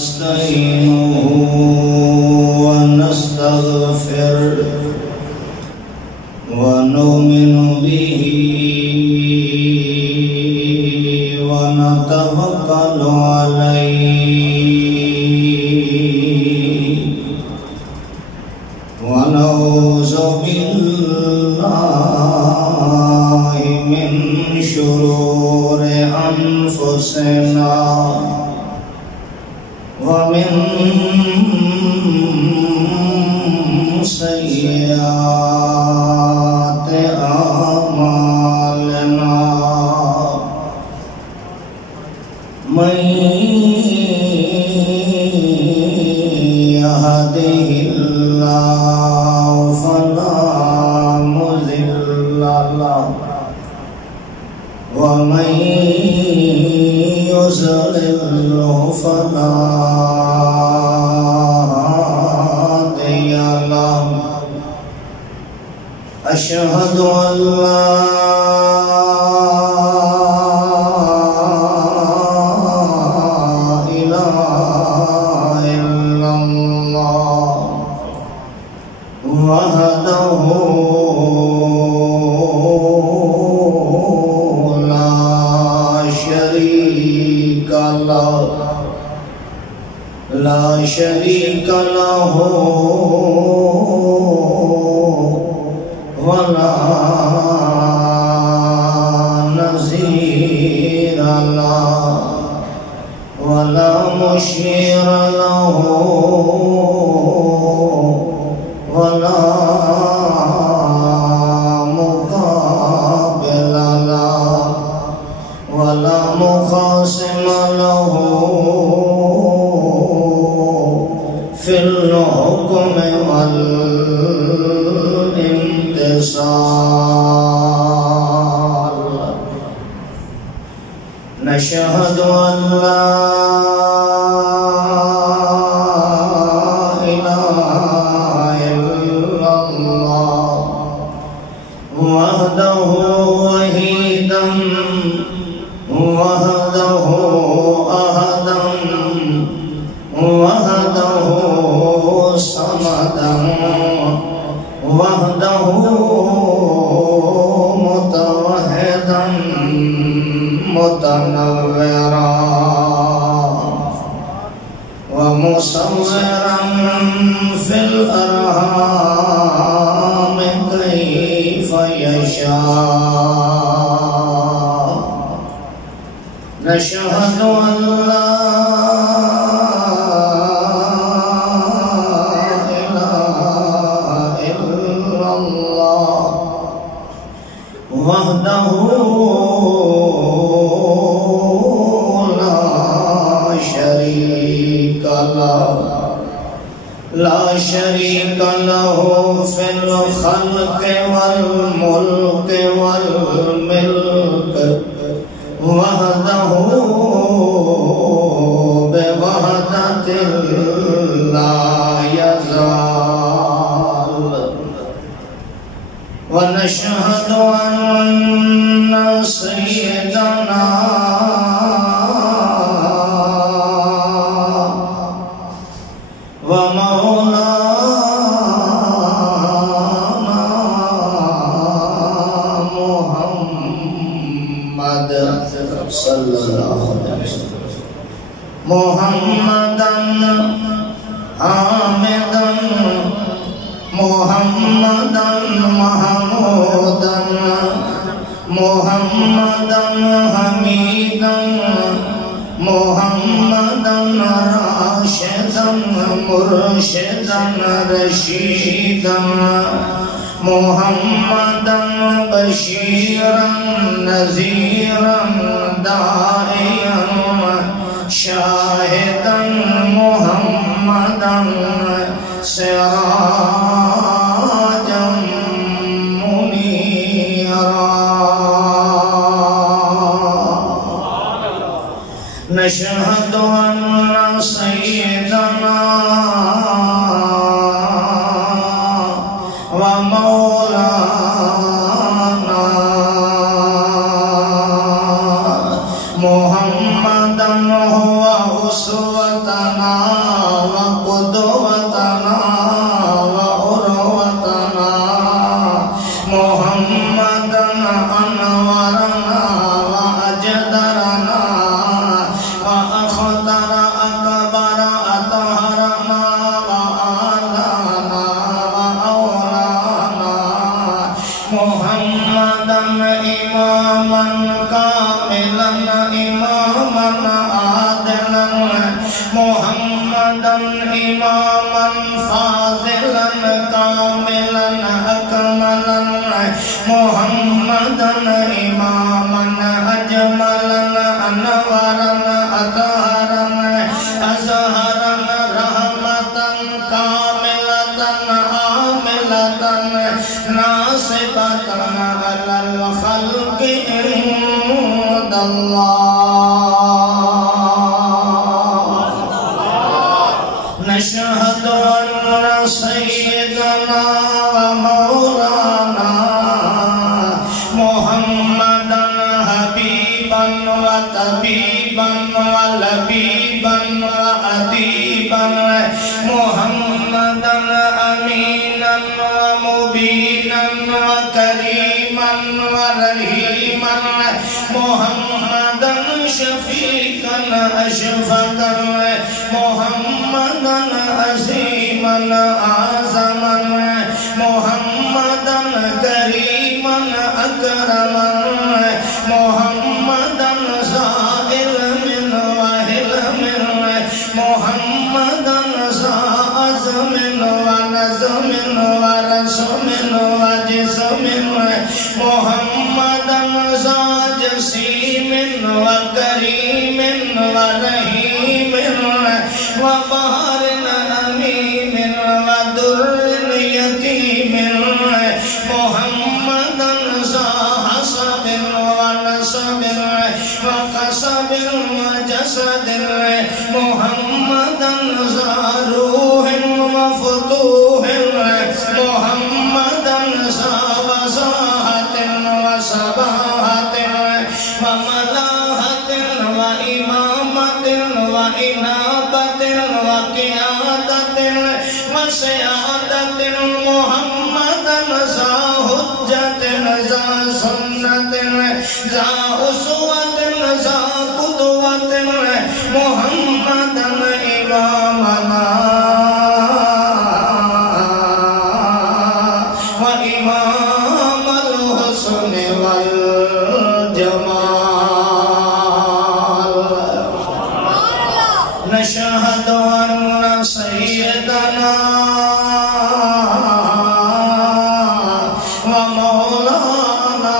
نستعينه ونستغفره ونؤمن به ونتوكل عليه ونعوذ بالله من شرور أنفسنا ومن سيئات أعمالنا من يهده الله فلا مضل له ومن يضلل فلا هادي له أشهد أن لا إله إلا الله وحده لا شريك له ولا نظير له ولا مشير له ولا مقابل له ولا مخاصم له في الحكم والانتصار نشهد أن لا إله إلا الله وحده وحيدا وحده أحدا وحده صمدا وحده متوحدا متنورا ومصورا في الأرحام كيف يشاء نشهد أن لا إله إلا الله وحده لا شريك له في الخلق والملك والملك وحده بوحدة لا يزال ونشهد أن سيدنا ومولانا محمد صلى الله عليه وسلم محمدا حامدا محمدا محمودا محمدا حميدا محمدا راشدا مرشدا رشيدا محمدا بشيرا نذيرا داعيا شاهدا محمدا سراجا منيرا نشهد أن سيدنا ومولانا محمدا هو أسوة أسوتنا وقدوتنا وأروتنا محمدا أنورنا وأجدرنا وأخطر أكبر أطهرنا وآلانا وأولانا محمدا إماما كاملا إماما عادلا محمدا إماما فاضلا كاملا أكملا محمدا إماما أجملا أنورا أطهرا أزهرا رحمة كاملة عاملة ناصبة على الخلق عند الله نشهد أن سيدنا ومولانا محمدا حبيبا وطبيبا ولبيبا وأديبا محمدا أمينا ومبينا وكريما ورحيما محمدا شفيقا أشفقا محمدا عظيما أعظما محمدا كريما أكرما محمدا زائل من وهلم محمدا زازم ونزم ورسم وجسم محمدا زاجسيم وكريم ورحيم وبحر أميم ودر يتيم محمدا ذا حسب ونسب وقصب وجسد محمدا ذا روح وفتوح محمدا ذا وساحة وسباحة وملاحة وإمامة وإنابة وقيادة وسيادة محمدا ذا حجة ذا سنة ذا أسوة ذا قدوة محمدا إمامنا وإمام الحسن والجمال نشهد أن سيدنا ومولانا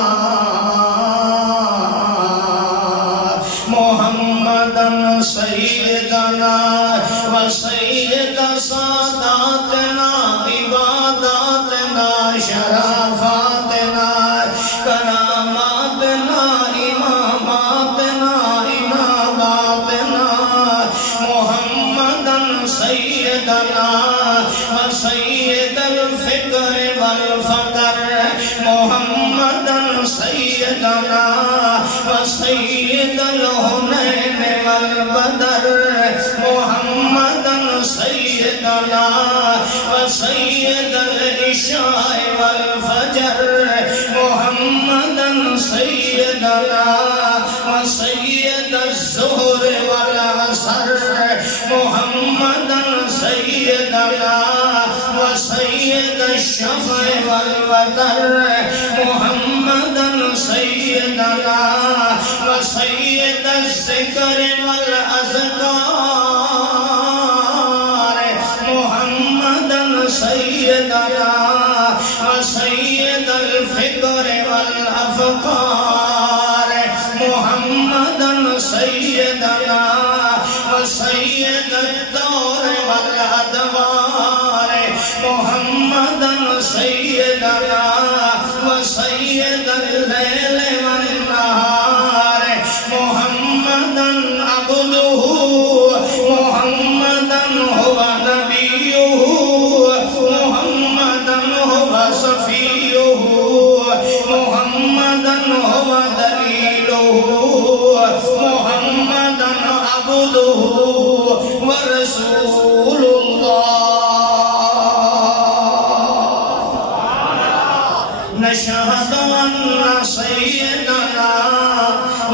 محمدا سيدنا وسيد ساداتنا عباداتنا شرافاتنا کراماتنا اماماتنا اناباتنا محمدا سيدنا وسيد الفكر والفقر محمدا سيدنا وسيد الهنين والبدر محمدا سيدنا وسيد العشاء والفجر محمدا سيدنا وسيد الظهر والعصر محمدا سيدنا وسيد الشفع والوتر محمدا سيدنا وسيد الذكر والأذكار محمدا سيدنا وسيد الفكر والأفكار محمدا سيدنا وسيد الدور والأدوار محمدا سيدنا وسيد الليل والنهار محمدا عبده محمدا هو نبيه محمدا هو صفيه محمدا هو دليله محمدا عبده سيدنا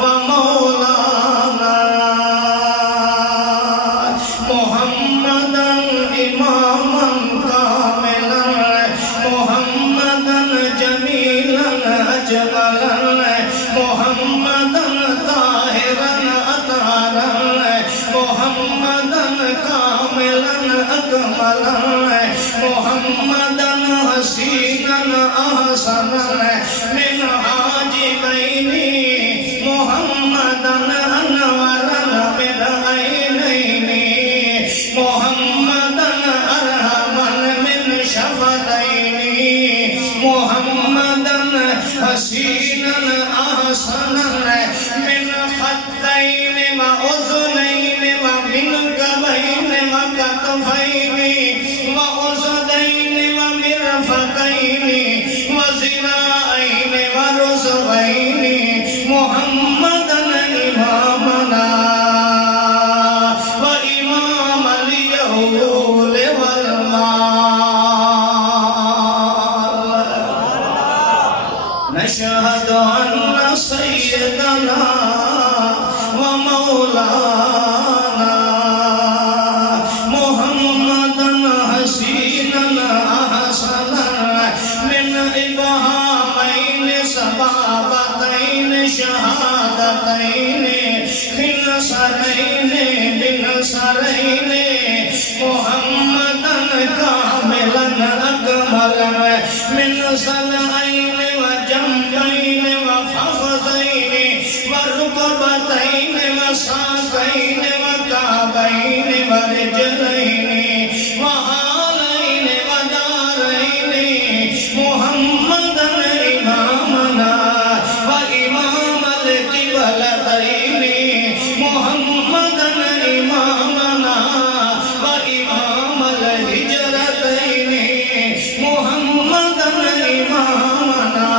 ومولانا محمدا إماما كاملا محمدا جميلا أجملا محمدا طاهرا أطهرا محمدا كاملا أكملا محمدا حسينا أحسنا من حاجبين محمدا أنورا من عينين محمدا أرحما من شفتين محمدا حسينا أحسنا من خدين وأذنين ومن كبين وكتفين وأسدين ومرفقين وذراعين ورسغين محمدا إمامنا وإمام اليهود والمال نشهد أن سيدنا ومولانا محمدا حسينا أحسنا من إبهامين سبابتين شهادتين خنصرين بنصرين محمدا كاملا أكملا من صلعين وجنبين وفخذين وركبتين وساقين وكعبين ورجلين وحالين ودارين محمدا إمامنا وإمام القبلتين محمدا إمامنا وإمام الهجرتين محمدا إمامنا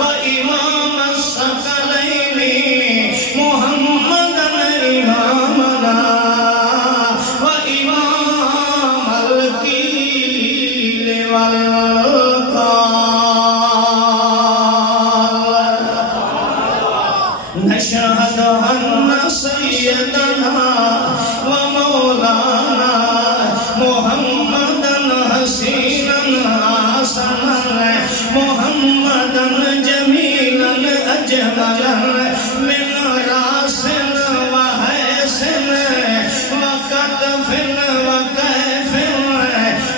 وإمام الثقلين محمدا إمامنا وإمام القيل والقال نشهد أن سيدنا ومولانا محمدا حسينا أحسنا محمدا جميلا أجملا من راس وحسن وكتف وكيف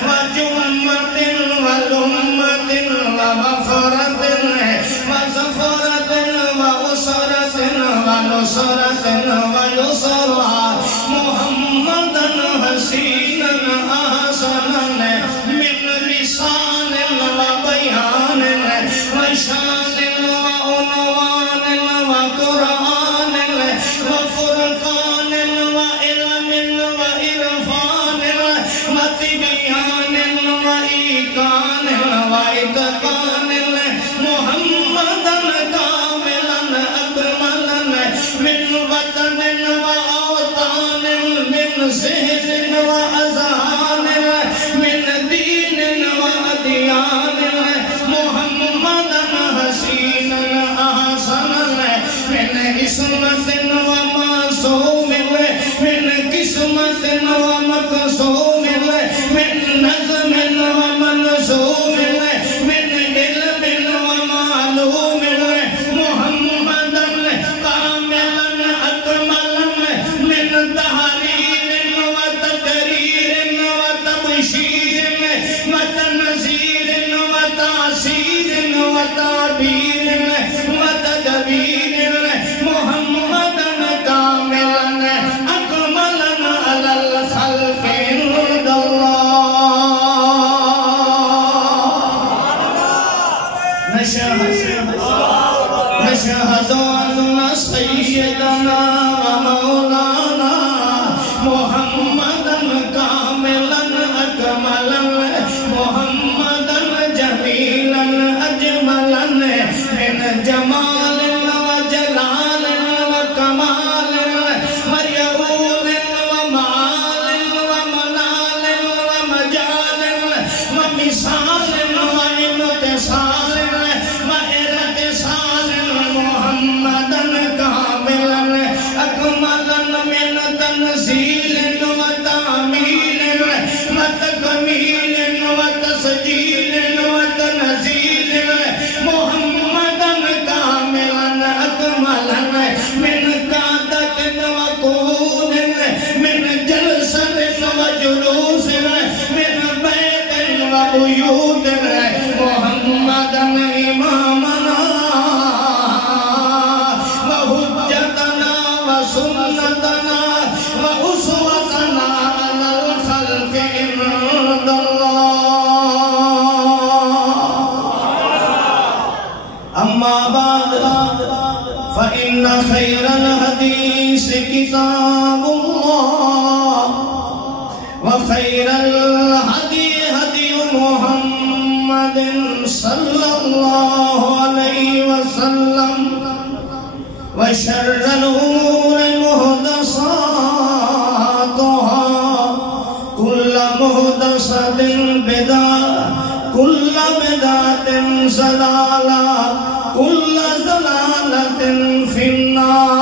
وجمة ولمة ومفرة وزفرة وأسرة ونصرة ويسرى محمدا حسينا أحسنا من لسان وبيان وشان وعنوان وقرآن وفرقان وعلم وإرفان وتبيان وإيقان وإتقان محمدا كاملا أكملا من وطن وأوطان من ذهن وأذهان من دين وأديان محمدا حسينا أحسنا من اسمة ومعصوم من قسمة ومقسوم من نظم ومنظوم من علم ومعلوم محمدا كاملا أكملا من تحرير وتكرير وتبشير وتنزيل وتعسير وتعبير وتدبير محمدا كاملا أكملا على الخلق بيوتنا محمدا إمامنا وحجتنا وسنتنا وأسوتنا على الخلق عند الله. أما بعد فإن خير الحديث كتاب الله وخير الهدي هدي محمد صلى الله عليه وسلم وشر الأمور محدثاتها كل محدثة بدعة كل بدعة ضلالة كل ضلالة في النار.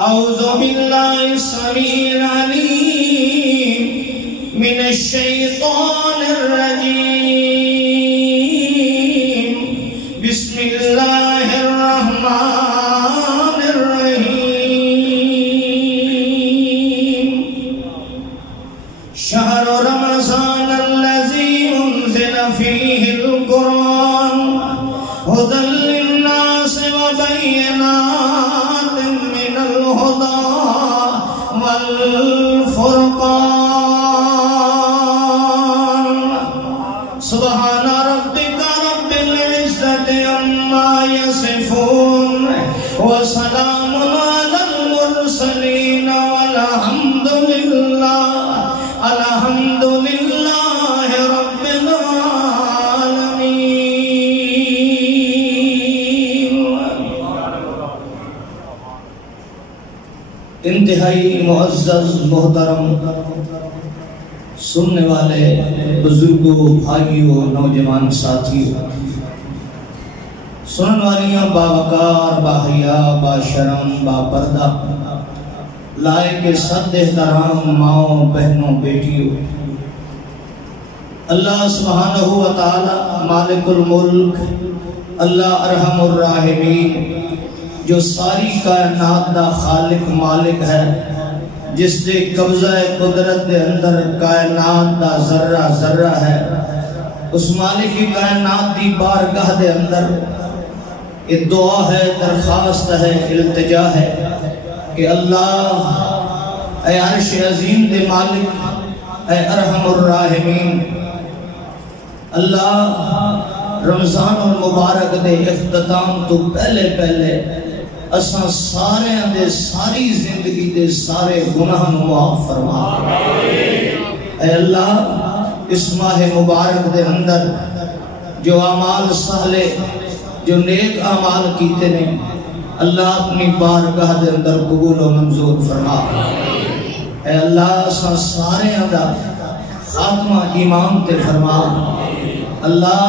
أعوذ بالله السميع العليم من الشيطان الرجيم. بسم الله الرحمن الرحيم. شهر رمضان الذي أنزل فيه القرآن هدى للناس وبينات من الهدى والفرقان. سبحان ربك رب العزة عما يصفون وسلام على المرسلين والحمد لله رب العالمين. انتہائی معزز محترم سننے والے بزرگوں بھائیوں نوجوان ساتھیوں، سنن والیاں باوقار باحیا باشرم باپردہ لائق صد احترام ماؤں بہنوں بیٹیوں، اللہ سبحانہ وتعالی مالک الملک، اللہ ارحم الراحمین، جو ساری کائنات دا خالق مالک ہے، جس دے قبضہ قدرت دے اندر کائنات دا ذرہ ذرہ ہے، اس مالک کی کائنات دی بارگاہ دے اندر یہ دعا ہے، درخواست ہے، التجا ہے کہ اللہ اے عرش عظیم دے مالک، اے ارحم الراحمین، اللہ رمضان المبارک دے اختتام تو پہلے پہلے اساں سارے دے ساری زندگی دے سارے گناہ نو معاف فرما. اے اللہ اس ماہ مبارک دے اندر جو اعمال صالح جو نیک اعمال کیتے نے اللہ اپنی بارگاہ دے اندر قبول و منظور فرما. اے اللہ اساں سارے دا خاتمہ ایمان تے فرما. اللہ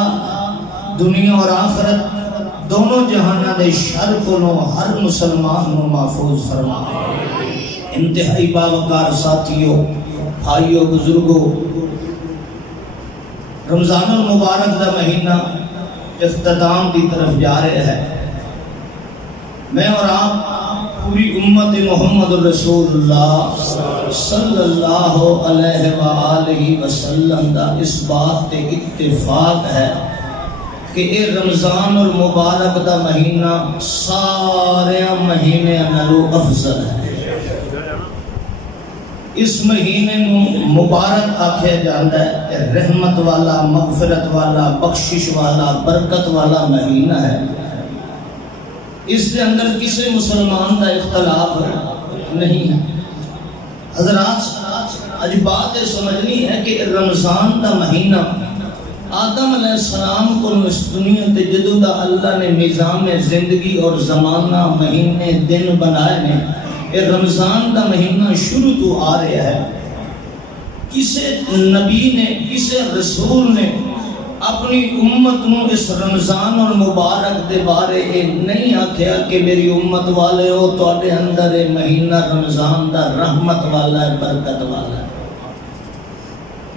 دنیا اور آخرت دونوں جہانہ دے شر کو ہر مسلمان نو محفوظ فرما. انتہائی باوقار ساتھیوں بھائیوں بزرگوں، رمضان المبارک دا مہینہ اختتام دی طرف جا رہے ہیں. میں اور آپ پوری امت محمد رسول اللہ صلی اللہ علیہ وآلہ وسلم دا اس بات تے اتفاق ہے کہ اے رمضان المبارک دا مہینہ سارے مہینے نالوں افضل ہے. اس مہینے نو مبارک آکھیا جاندا ہے کہ رحمت والا، مغفرت والا، بخشش والا، برکت والا مہینہ ہے. اس کے اندر کسی مسلمان کا اختلاف نہیں ہے. حضرات آج بات سمجھنی ہے کہ رمضان کا مہینہ آدم علیہ السلام کو اس دنیا تے جدوں دا اللہ نے نظام زندگی اور زمانہ مہینے دن بنائے نے، یہ رمضان کا مہینہ شروع تو آ رہا ہے. کسی نبی نے کسی رسول نے اپنی امت نو اس رمضان اور مبارک دے بارے نہیں آکھیا کہ میری امت والے ہو تواڈے اندر مہینہ رمضان دا رحمت والا ہے، برکت والا ہے.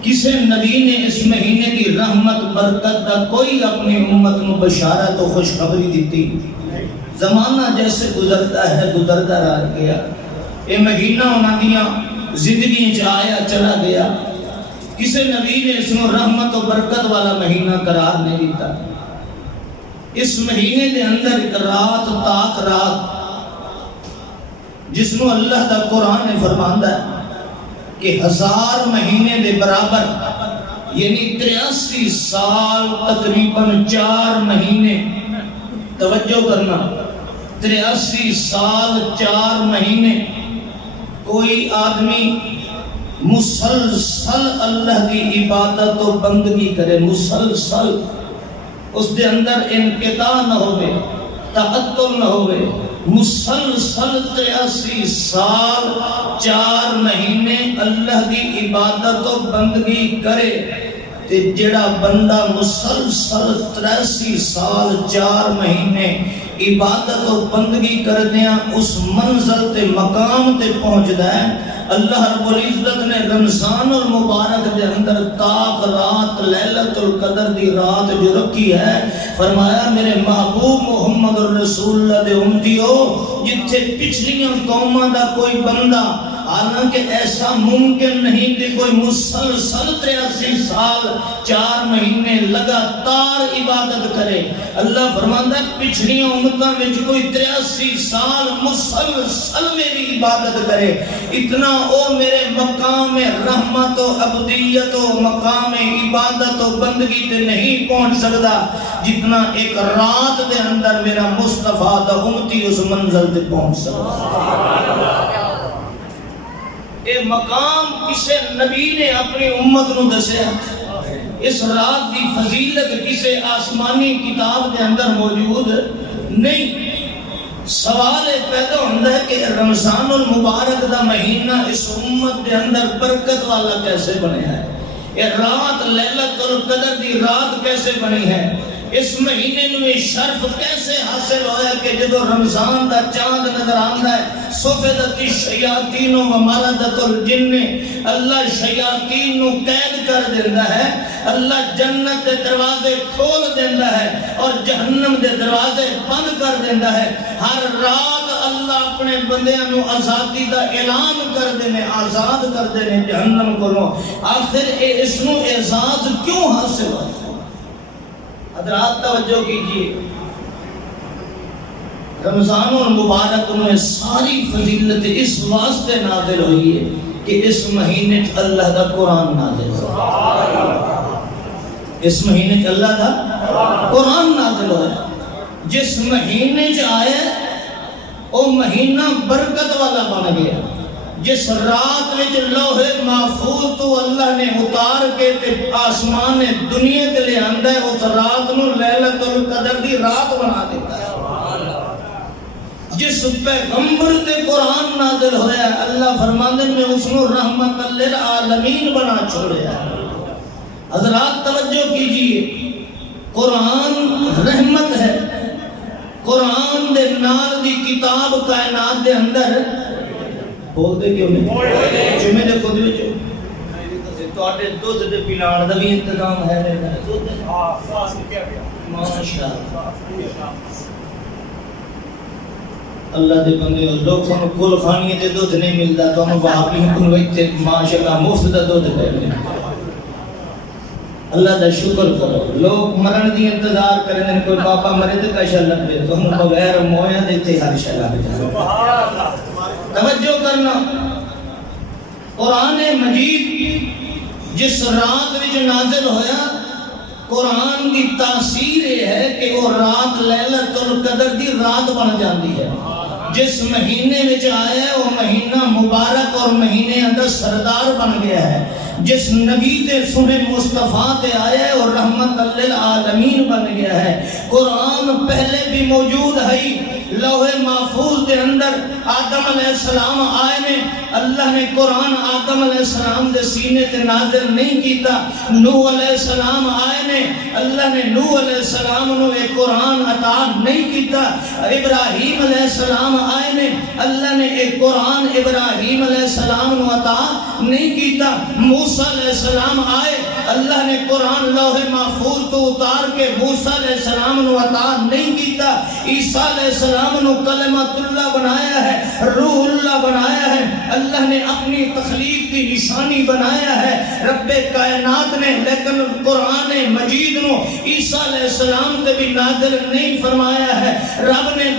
کسی نبی نے اس مہینے کی رحمت برکت دا کوئی اپنی امت نو بشارت و خوشخبری دیتی. زمانہ جیسے گزرتا ہے گزرتا رہ گیا. یہ مہینہ انہاں دیاں زندگی آیا چلا گیا. کسی نبی نے اس کو رحمت و برکت والا مہینہ قرار نہیں دیتا. اس مہینے دے اندر ایک رات تاک رات جس کو اللہ دا قرآن نے فرماندا ہے کہ 1000 مہینے دے برابر، یعنی 83 سال تقریباً 4 مہینے. توجہ کرنا، 83 سال 4 مہینے کوئی آدمی مسلسل اللہ کی عبادت و بندگی کرے، مسلسل، اس دے اندر انقطاع نہ ہوئے، تعطل نہ ہوئے، مسلسل 83 سال 4 مہینے اللہ کی عبادت و بندگی کرے. تے جڑا بندہ مسلسل 83 سال 4 مہینے عبادت و بندگی کردیاں اس منزل تے مقام تے پہنچدا ہے. اللہ رب العزت نے رمضان المبارک دے اندر تاک رات لیلۃ القدر دی رات جو رکھی ہے، فرمایا میرے محبوب محمد الرسول اللہ دے امتیو، جتھے پچھلیاں قوماں دا کوئی بندہ، حالانکہ ایسا ممکن نہیں کہ کوئی مسلسل 83 سال 4 مہینے لگاتار عبادت کرے. اللہ فرماتا ہے پچھلیاں امتاں وچ کوئی 83 سال مسلسل میری عبادت کرے، اتنا او میرے مقام رحمت و عبدیت و مقام عبادت و بندگی تے نہیں پہنچ سکتا جتنا ایک رات دے اندر میرا مصطفیٰ دا امتی اس منزل تے پہنچ سکتا. اے مقام کسے نبی نے اپنی امت نو دسیا. اس رات دی فضیلت کسے آسمانی کتاب دے اندر موجود نہیں. سوال پیدا ہوتا ہے کہ رمضان المبارک دا مہینہ اس امت دے اندر برکت والا کیسے بنے ہے؟ یہ رات لیلۃ القدر دی رات کیسے بنی ہے؟ اس مہینے میں شرف کیسے حاصل ہویا کہ جدو رمضان دا چاند نظر آندا ہے صفدت الشیاطین و مردت الجن، اللہ شیاطین نو قید کر دیندہ ہے، اللہ جنت دے دروازے کھول دیندہ ہے اور جہنم دے دروازے بند کر دیندہ ہے. ہر رات اللہ اپنے بندیاں نو آزادی دا اعلان کر دینے، آزاد کر دینے جہنم کو. آخر اس نو اعزاز کیوں حاصل ہوتا ہے؟ حضرات توجہ کیجئے، رمضان المبارک میں ساری فضیلت اس واسطے نازل ہوئی ہے کہ اس مہینے اللہ دا قرآن نازل ہوا. اس مہینے اللہ دا قرآن نازل ہوا. جس مہینے آئے وہ مہینہ برکت والا بن گیا. جس رات میں لوح محفوظ تو اللہ نے اتار کے آسمان دنیا کے لئے آندہ ہے، اس رات نو لیلۃ القدر دی رات بنا دیتا ہے. جس پیغمبر تے قرآن نازل ہویا ہے، اللہ فرماندے میں اس نو رحمت للعالمین بنا چھوڑیا ہے. حضرات توجہ کیجئے، قرآن رحمت ہے. قرآن دے نال دی کتاب کائنات دے اندر بولتے کیوں نہیں؟ جمعے دے خود وچ تو آٹے دودھ دے پلان دا بھی انتظام ہے. ماشاءاللہ اللہ دے بندے لوگوں کو کل خانیے دے دودھ نہیں ملتا تو ہم باقی ہم ویتے ماشاءاللہ مفت دا دودھ کرنے. اللہ دا شکر کرو. لوگ مرن دی انتظار کرنے، کوئی پاپا مرے تو کشا لگ دے تو ہم بغیر مویا دیتے ہر شلا بجا. توجہ کرنا، قرآن مجید جس رات میں نازل ہویا، قرآن کی تاثیر یہ ہے کہ وہ رات لیلۃ القدر دی رات بن جاتی ہے. جس مہینے میں آیا ہے وہ مہینہ مبارک اور مہینے اندر سردار بن گیا ہے. جس نبی تے سنے مصطفیٰ تے آیا ہے اور رحمت للعالمین بن گیا ہے. قرآن پہلے بھی موجود ہے. لوح محفوظ دے اندر آدم علیہ السلام آئے نے، اللہ نے قرآن آدم علیہ السلام دے سینے تے نازل نہیں کیتا. نوح علیہ السلام آئے نے، اللہ نے نوح علیہ السلام نو ایک قرآن عطا نہیں کیتا. ابراہیم علیہ السلام آئے نے، اللہ نے ایک قرآن ابراہیم علیہ السلام نو عطا نہیں کیتا. موسیٰ علیہ السلام آئے، اللہ نے قرآن لوح محفوظ تو اتار کے موسیٰ علیہ السلام نو عطا نہیں کیتا. عیسیٰ علیہ السلام نو کلمت اللہ بنایا ہے، روح اللہ اللہ بنایا ہے، اللہ نے اپنی تخلیق کی نشانی بنایا ہے رب کائنات نے، لیکن قرآن مجید نو عیسیٰ علیہ السلام تے بھی نازل نہیں فرمایا ہے۔ رب نے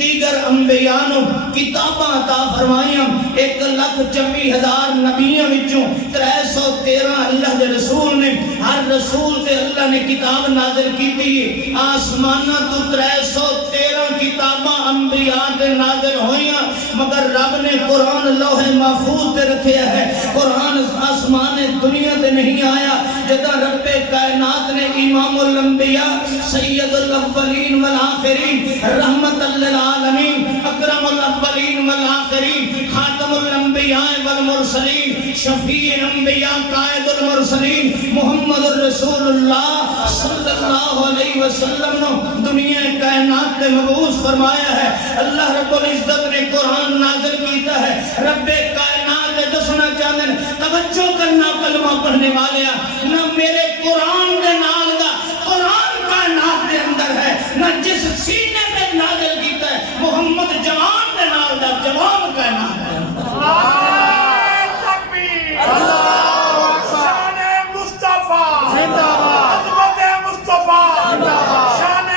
دیگر انبیاء نو کتاباں عطا فرمائیاں، 1,40,000 نبیوں وچوں 313 اللہ دے رسول نے، ہر رسول تے اللہ نے کتاب نازل کیتی ہے۔ آسمانہ تو 313 کتاباں انبیاء تے نازل ہوئیاں، مگر رب نے قرآن لوح محفوظ تے رکھیا ہے۔ قرآن آسمان دنیا تے نہیں آیا، جدا رب کائنات نے امام الانبیاء سید الاولین والآخرین رحمت للعالمین اکرم الاولین والآخرین خاتم الانبیاء والمرسلین شفیع الانبیاء قائد المرسلین محمد الرسول اللہ صلی اللہ علیہ وسلم نے دنیا کائنات میں مبعوث فرمایا ہے۔ اللہ رب العزت نے قرآن نازل کیتا ہے۔ رب کائنات نے دسنا چاہتے ہیں، توجہ کرنا کلمہ پڑھنے والے، نہ میرے قرآن دے نال دا قرآن کائنات دے اندر ہے، نہ جس سینے پہ نازل کیتا ہے محمد جوان دے نال دا جوان کائنات دے اندر۔ اللہ تکبیر، اللہ اکبر، شان مصطفیٰ زندہ باد، عظمت مصطفیٰ زندہ باد، شان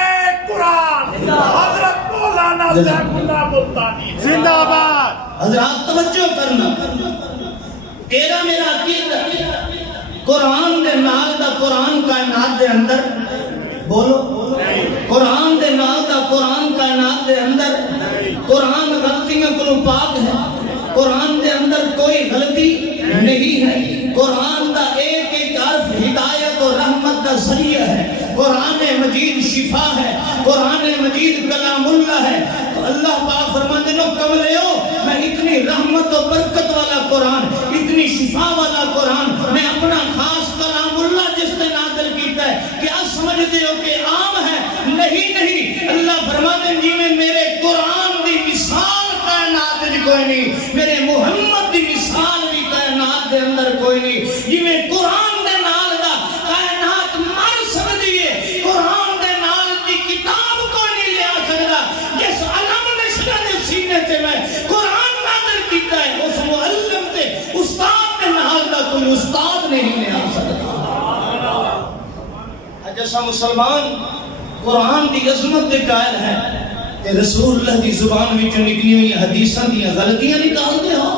قرآن حضرت مولانا سیف اللہ ملتانی زندہ باد۔ حضرات توجہ کرنا، تیرا میرا عقیدہ قرآن دے نال دا قرآن کائنات دے اندر، بولو قرآن دے نال دا قرآن کائنات دے اندر، قرآن غلطیاں کو پاک ہے، قرآن دے اندر کوئی غلطی نہیں ہے، قرآن دا ایک ایک حرف ہدایت و رحمت دا ذریعہ ہے، قرآن مجید شفا ہے، قرآن مجید کلام اللہ ہے۔ تو اللہ پاک فرماتے ہیں کملیو، میں اتنی رحمت و برکت والا قرآن، اتنی شفا والا قرآن، میں اپنا خاص کلام اللہ جس نے نازل کیتا ہے، کیا سمجھتے ہو کہ عام ہے؟ نہیں، اللہ فرماتے ہیں جی میں میرے قرآن دی مثال کائنات دی کوئی نہیں، میرے محمد دی مثال بھی کائنات دے اندر کوئی نہیں، جی میں قرآن دے نال دا کائنات مر سکتی ہے، قرآن دے نال دی کتاب کوئی نہیں لیا سکتا، جس علم نشرہ دے سینے سے میں قرآن نازل کیتا ہے، اس معلم تے استاد دے نال دا کوئی استاد نہیں لیا سکتا۔ جیسا مسلمان قرآن دی عظمت دے قائل ہے کہ رسول اللہ دی زبان وچ نکلی ہوئی حدیثاں دی غلطیاں نکال دے ہو،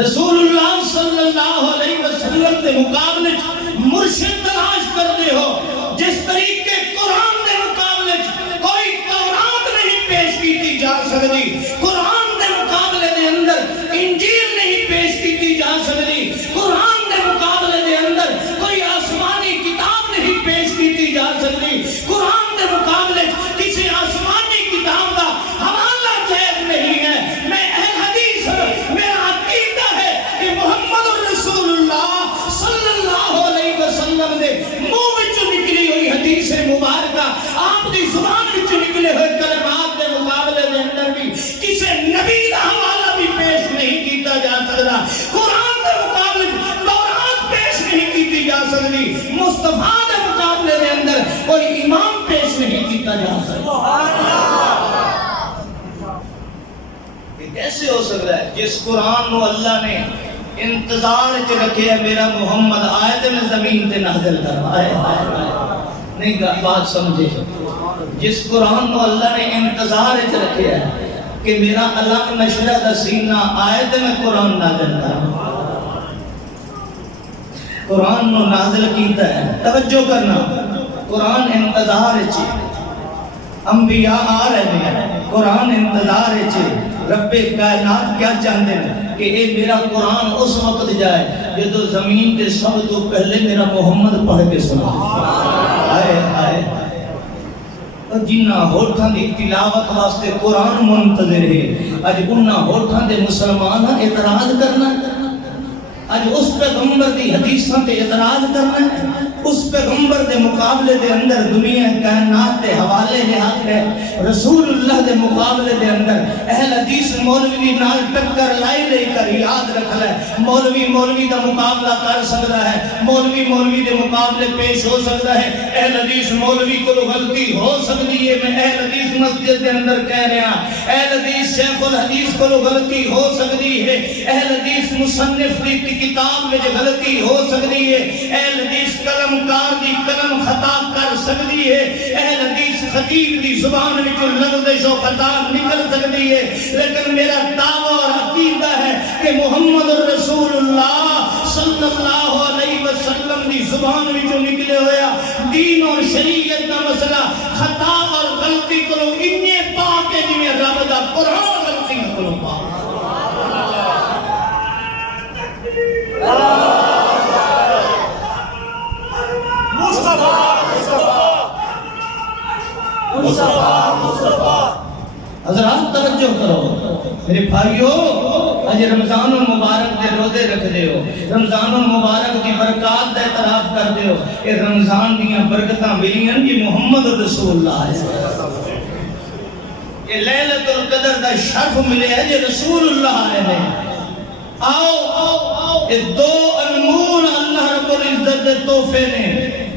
رسول اللہ صلی اللہ علیہ وسلم کے مقابلے مرشد تلاش کر دے ہو، جس طریقے قرآن دے مقابلے کوئی تورات نہیں پیش کی جا سکتی، قرآن دے مقابلے دے اندر انجیل نہیں پیش کی جا سکتی، قرآن دے مقابلے دے اندر کوئی آسمانی کتاب نہیں پیش کی جا سکتی، قرآن دے مقابلے کسی آسمانی کتاب کا حوالہ جائز نہیں ہے۔ میں اہل حدیث میرا عقیدہ ہے کہ محمد الرسول اللہ صلی اللہ علیہ وسلم نے منہ وچوں نکلی ہوئی حدیث مبارکہ، آپ دی زبان وچوں نکلے ہوئے کلمات کے مقابلے دے اندر بھی کسی نبی کا حوالہ بھی پیش نہیں کیتا جا سکتا، قرآن کے مقابلے تورات پیش نہیں کیتی جا سکتی، مصطفیٰ کے مقابلے دے اندر کوئی امام پیش نہیں کیتا جا سکتا۔ یہ کیسے ہو سکتا ہے جس قرآن کو اللہ نے انتظار چ رکھے ہے میرا محمد آیت میں زمین تے نازل کروائے، نہیں بات سمجھے، جس قرآن کو اللہ نے انتظار چ رکھے ہے کہ میرا علم نشرہ دا سینہ آیت میں قرآن نازل کروائے، قرآن کو نازل کیتا ہے۔ توجہ کرنا، قرآن انتظار چ انبیاء آ رہے ہیں، قرآن انتظار چ رب کائنات کیا چاہتے ہیں کہ اے میرا قرآن اس وقت جائے جدو زمین کے سب تو پہلے میرا محمد پڑھ کے سنا۔ آئے آئے جنہ ہوٹھاں دی تلاوت واسطے قرآن منتظر ہے، اج انہاں ہوٹھاں دے مسلمان اعتراض کرنا، اج اس پیغمبر دی حدیثاں تے اعتراض کرنا ہے۔ اس پیغمبر دے مقابلے دے اندر دنیا کائنات دے حوالے دے حق ہے رسول اللہ دے مقابلے دے اندر اہل حدیث مولوی نال ٹکر لائی لے کر یاد رکھ لے مولوی دا مقابلہ کر سکتا ہے مولوی دے مقابلے پیش ہو سکتا ہے اہل حدیث مولوی کو غلطی ہو سکتی ہے میں اہل حدیث مسجد دے اندر کہہ رہا اہل حدیث شیخ الحدیث کو غلطی ہو سکتی ہے اہل حدیث مصنف کی کتاب میں غلطی ہو سکتی ہے اہل حدیث قلم کار دی قلم خطا کر سکتی ہے اہل حدیث خطیب دی زبان وچوں لفظ و خطا نکل سکتی ہے لیکن میرا دعویٰ اور عقیدہ ہے کہ محمد رسول اللہ صلی اللہ علیہ وسلم دی زبان وچوں نکلے ہویا دین اور شریعت کا مسئلہ خطا اور غلطی کو اننے پاک ہے جنہیں رب دا قرآن غلطی کو پاک حضرات توجہ کرو میرے بھائیو آج رمضان المبارک دے روزے رکھ دے ہو رمضان المبارک کی برکات دے اعتراف کر دے ہو یہ رمضان دیاں برکتاں ملیاں یہ محمد رسول اللہ ہے یہ لیلۃ القدر دا شرف ملے ہے یہ رسول اللہ ہے آؤ یہ دو انمول اللہ رب العزت دے تحفے نے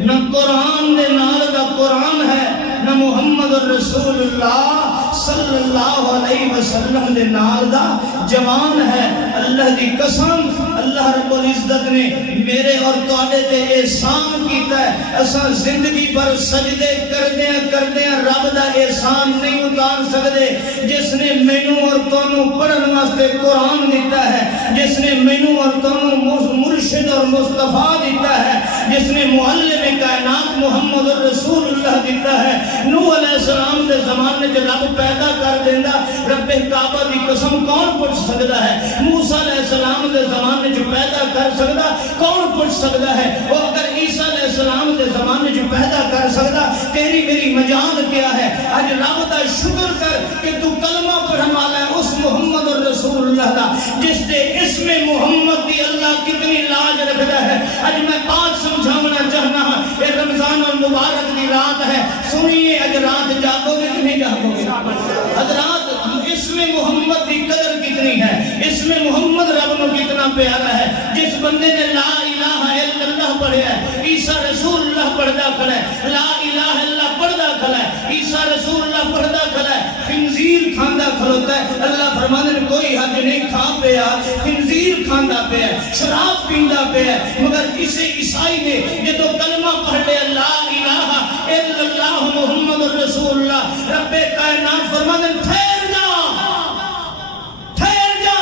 نہ قرآن دے نال دا قرآن ہے نہ محمد رسول اللہ صلی اللہ علیہ وسلم دے نال دا جوان ہے اللہ دی قسم اللہ رب العزت نے میرے اور تواڈے تے احسان کیتا ہے اساں زندگی پر سجدے کردیاں رب دا احسان نہیں اتار سکدے جس نے مینوں اور تانوں پڑھن واسطے قرآن دیتا ہے جس نے مینوں اور تانوں مرشد اور مصطفیٰ دیتا ہے جس نے معلم کائنات محمد رسول اللہ دیتا ہے نوح علیہ السلام دے زمانے جو رب پیدا کر دیندا رب کعبہ دی قسم کون پڑھ سکتا ہے موسیٰ علیہ السلام دے زمانے جو پیدا کر سکتا کون پڑھ سکتا ہے وہ اگر عیسیٰ علیہ السلام دے زمانے جو پیدا کر سکتا تیری میری مجال کیا ہے آج رب دا شکر کر کہ تو کلمہ پڑھن والا ہے اس محمد رسول اللہ دا جس دے اسم محمد دی اللہ کتنی لاج رکھتا ہے آج میں بات سمجھانا چاہنا ہوں یہ رمضان المبارک دی رات ہے سنیے اگر رات جاگو گے کہ نہیں جاگو گے حضرات اسم محمد کی قدر کتنی ہے اسم محمد رب نو کتنا پیارا ہے جس بندے نے لا الہ الا اللہ پڑھے ہے عیسیٰ رسول اللہ پڑھدا کھڑا ہے لا الہ الا اللہ پڑھدا کھڑا ہے عیسیٰ رسول اللہ پڑھدا کھڑا ہے خنزیر کھاندا کھڑوتا ہے اللہ فرمانے نے کوئی حج نہیں کھا پیا خنزیر کھاندا پیا شراب پیندا پیا مگر کسی عیسائی نے جدو کلمہ پڑھ لیا لا الہ الا اللہ محمد رسول اللہ رب کائنات فرمانے ٹھہر جا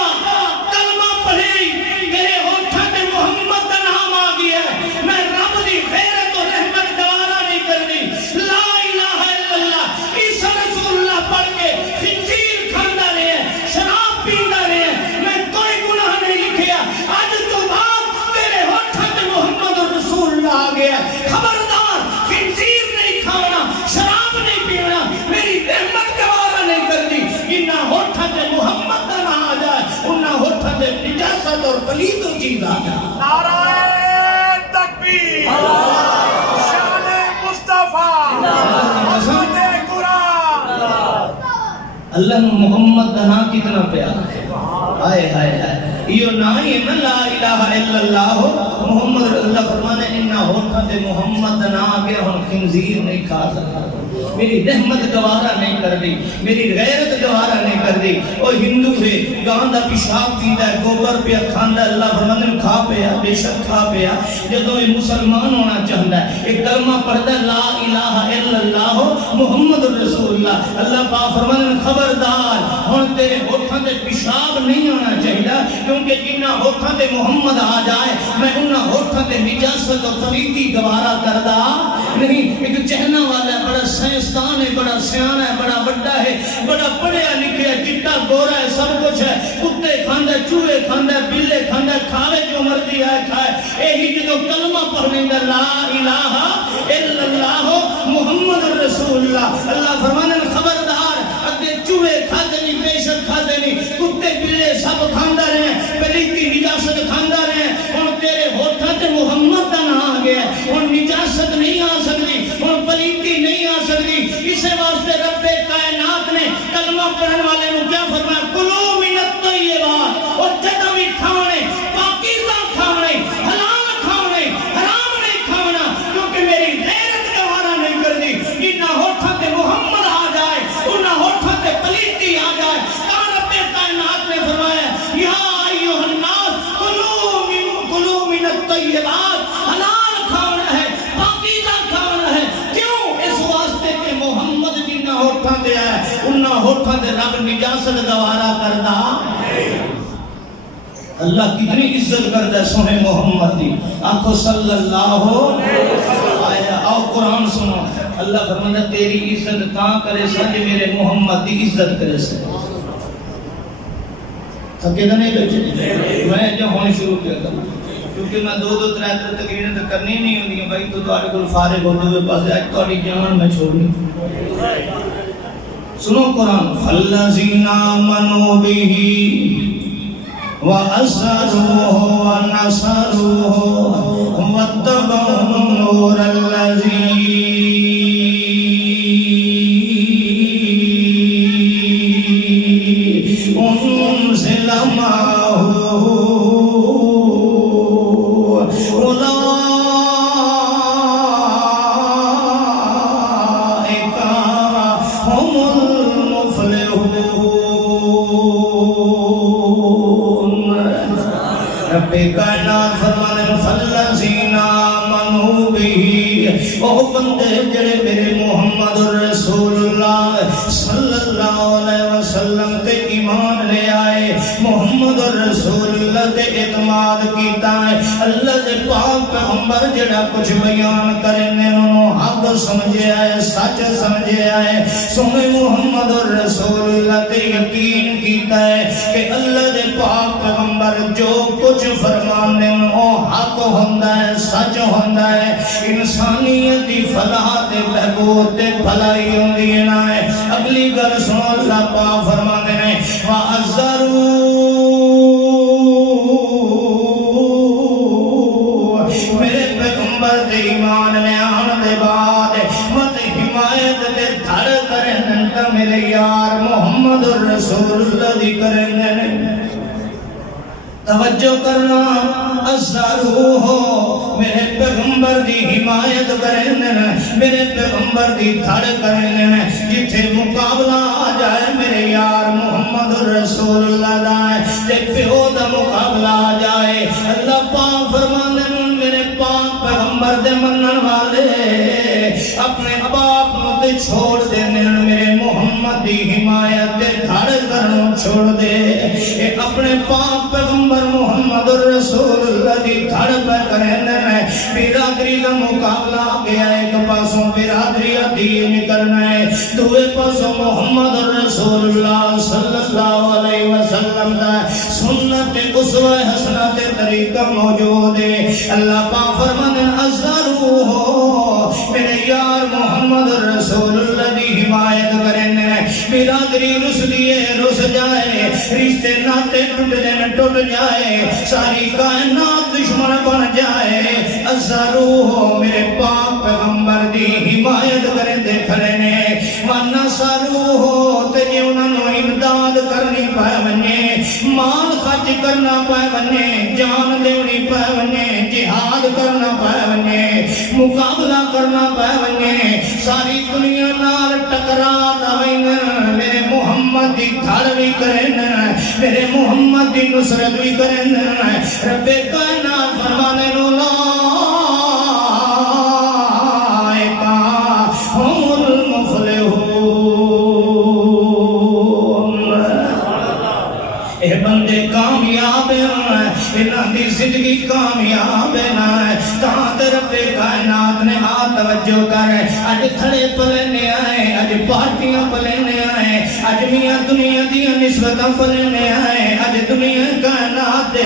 کلمہ پڑھی میرے ہوٹھاں تے محمد کا نام آ گیا ہے میں رب دی غیرت و رحمت گوارا نہیں کرنی لا الہ الا اللہ عیسیٰ رسول اللہ پڑھ کے خنزیر کھاندا رہے شراب پیندا رہے میں کوئی گناہ نہیں لکھیا آج تو بعد تیرے ہوٹھاں تے محمد رسول اللہ آ گیا خبردار خنزیر نہیں کھانا شراب نہیں پینا میری رحمت گوارا نہیں کرنی انہا ہوٹھاں تے محمد کا نام آ جائے انہا ہوٹھاں تے نجاست اور پلید چیز آ جائے نعرہ تکبیر شان مصطفیٰ حضرت قرآن اللہ نے محمد کا نام کتنا پیارا ہے آئے آئے آئے یہ نام ہی ہے نا لا الہ الا اللہ محمد اللہ فرمانے انہا ہوٹھاں تے محمد کا نام آگیا ہم خنزیر نہیں کھا سکتا میری رحمت گوارا نہیں کر دی میری غیرت گوارا نہیں کر دی اور ہندو ہے گاندہ پیشاب پیتا ہے گوبر پہ کھاندہ اللہ فرمانے کھا پیا بے شک کھا پیا جدو یہ مسلمان ہونا چاہتا ہے ایک کلمہ پڑھتا ہے لا الہ الا اللہ محمد رسول اللہ اللہ پاک فرمانے خبردار ہن تیرے ہوٹھاں تے پیشاب نہیں ہونا چاہیے کیونکہ جنہ ہوٹھاں تے محمد آ جائے میں انہاں ہوٹھاں تے نجاست اور پلیدی گوارا کردا نہیں ایک چہنا والا ہے بڑا سائنسدان ہے بڑا سیانا ہے بڑا بڑا ہے بڑا پڑھیا لکھیا ہے چٹا گورا ہے سب کچھ ہے کتے کھاندا چوہے کھاندا بلے کھاندا کھاوے جو مرضی ہے کھائے یہی جدو کلمہ پڑھنے دا لا الہ الا اللہ محمد رسول اللہ اللہ فرمانے خبردار اگے چوہے کھاتے نہیں بے شک کھاتے نہیں کتے بلے سب کھاندا رہے پلیتی نجاست کھاندا رہے ہن تیرے ہوٹھاں تے محمد دا نام آ گیا ہن نجاست حسد گوارا کردا اللہ کتنی عزت کردا ہے سونے محمد دی آنکھو صلی اللہ علیہ آؤ قرآن سنو اللہ فرماتا تیری عزت تاں کرے سا جو میرے محمد دی عزت کرے سا تھکے تو نہیں بیٹھے میں جو ہونے شروع کیا کرنا کیونکہ میں دو ترہ تقریریں تو کرنی نہیں ہوتی ہیں بھائی تو آٹے کل فارغ ہوتے ہوئے پاس آج تو آٹی جان میں چھوڑنی سنو قرآن فَالَّذِينَ آمَنُوا بِهِ وَأَزَّرُوهُ وَنَصَرُوهُ وَاتَّبَعُوا النُّورَ الَّذِي أُنزِلَ مَعَهُ أُولَئِكَ هُمُ الْمُفْلِحُونَ رب کائنات فرمانے فَالَّذِينَ آمَنُوا بِهِ وہ بندے جڑے میرے محمد رسول اللہ صلی اللہ علیہ وسلم تے ایمان لے آئے محمد رسول اللہ تے اعتماد کیتا ہے اللہ دے پاک پیغمبر جڑا کچھ بیان کرنے انہوں حق سمجھے آئے سچ سمجھے آئے سونے محمد رسول اللہ تے یقین کیتا ہے کہ اللہ دے پاک پیغمبر جو کچھ فرمانے انہوں حق ہوندہ ہے سچ ہوندہ ہے انسانیت دی فلاح تے بہبود تے بھلائی ہوندی ہے نا ہے اگلی گل سنو اللہ پاک فرمانے نے وَعَزَّرُوا میرے پیغمبر دے ایمان نے آن دے بعد مت حمایت دے دھڑ کریں تا میرے یار محمد رسول اللہ دی کریں توجہ کرنا ازارو میرے پیغمبر دی حمایت کریں میرے پیغمبر دی دھڑ کریں جتھے مقابلہ آ جائے میرے یار محمد رسول اللہ دائے تے پیو دا مقابلہ آ جائے اللہ پاک فرمانے میرے پاک پیغمبر دے منن والے اپنے باپ تے چھوڑ دینے میرے محمد دی حمایت دے دھڑ کرنوں چھوڑ دے اپنے پاک پیغمبر محمد رسول اللہ دی دھڑ پہ کرنے میں برادری کا مقابلہ گیا ایک پاسوں برادری دین کرنا ہے دوے پاسوں محمد رسول اللہ صلی اللہ علیہ وسلم دا سنت اسوہ حسنت طریقہ موجود ہے اللہ پاک فرمانے ازارو میرے یار محمد رسول اللہ دی حمایت کرنے برادری رس دیئے رس جائے رشتے ناتے ٹوٹ دینے ٹوٹ جائے ساری کائنات دشمن بن جائے ازارو میرے پاک پیغمبر دی حمایت کریں دے کھڑنے ونصرو تے انہوں امداد کرنی پائے بنے مال خرچ کرنا پائے بنے جان دینی پائے بنے جہاد کرنا پائے بنے مقابلہ کرنا پائے بنے ساری دنیا نال ٹکرا دوین میرے محمد دی دھڑ بھی کریں میرے محمد دی نصرت بھی کریں رب کائنات فرمانے اولائکا ہم المفلحون اے بندے کامیاب ہیں انہاں دی زندگی کامیاب ہے تاں رب کائنات نے توجہ کر اج کھڑے پلنے آئے اج پارٹیاں پلنے آئے اج میاں دنیا دیاں نسبتاں پلنے آئے اج دنیا کائنات دے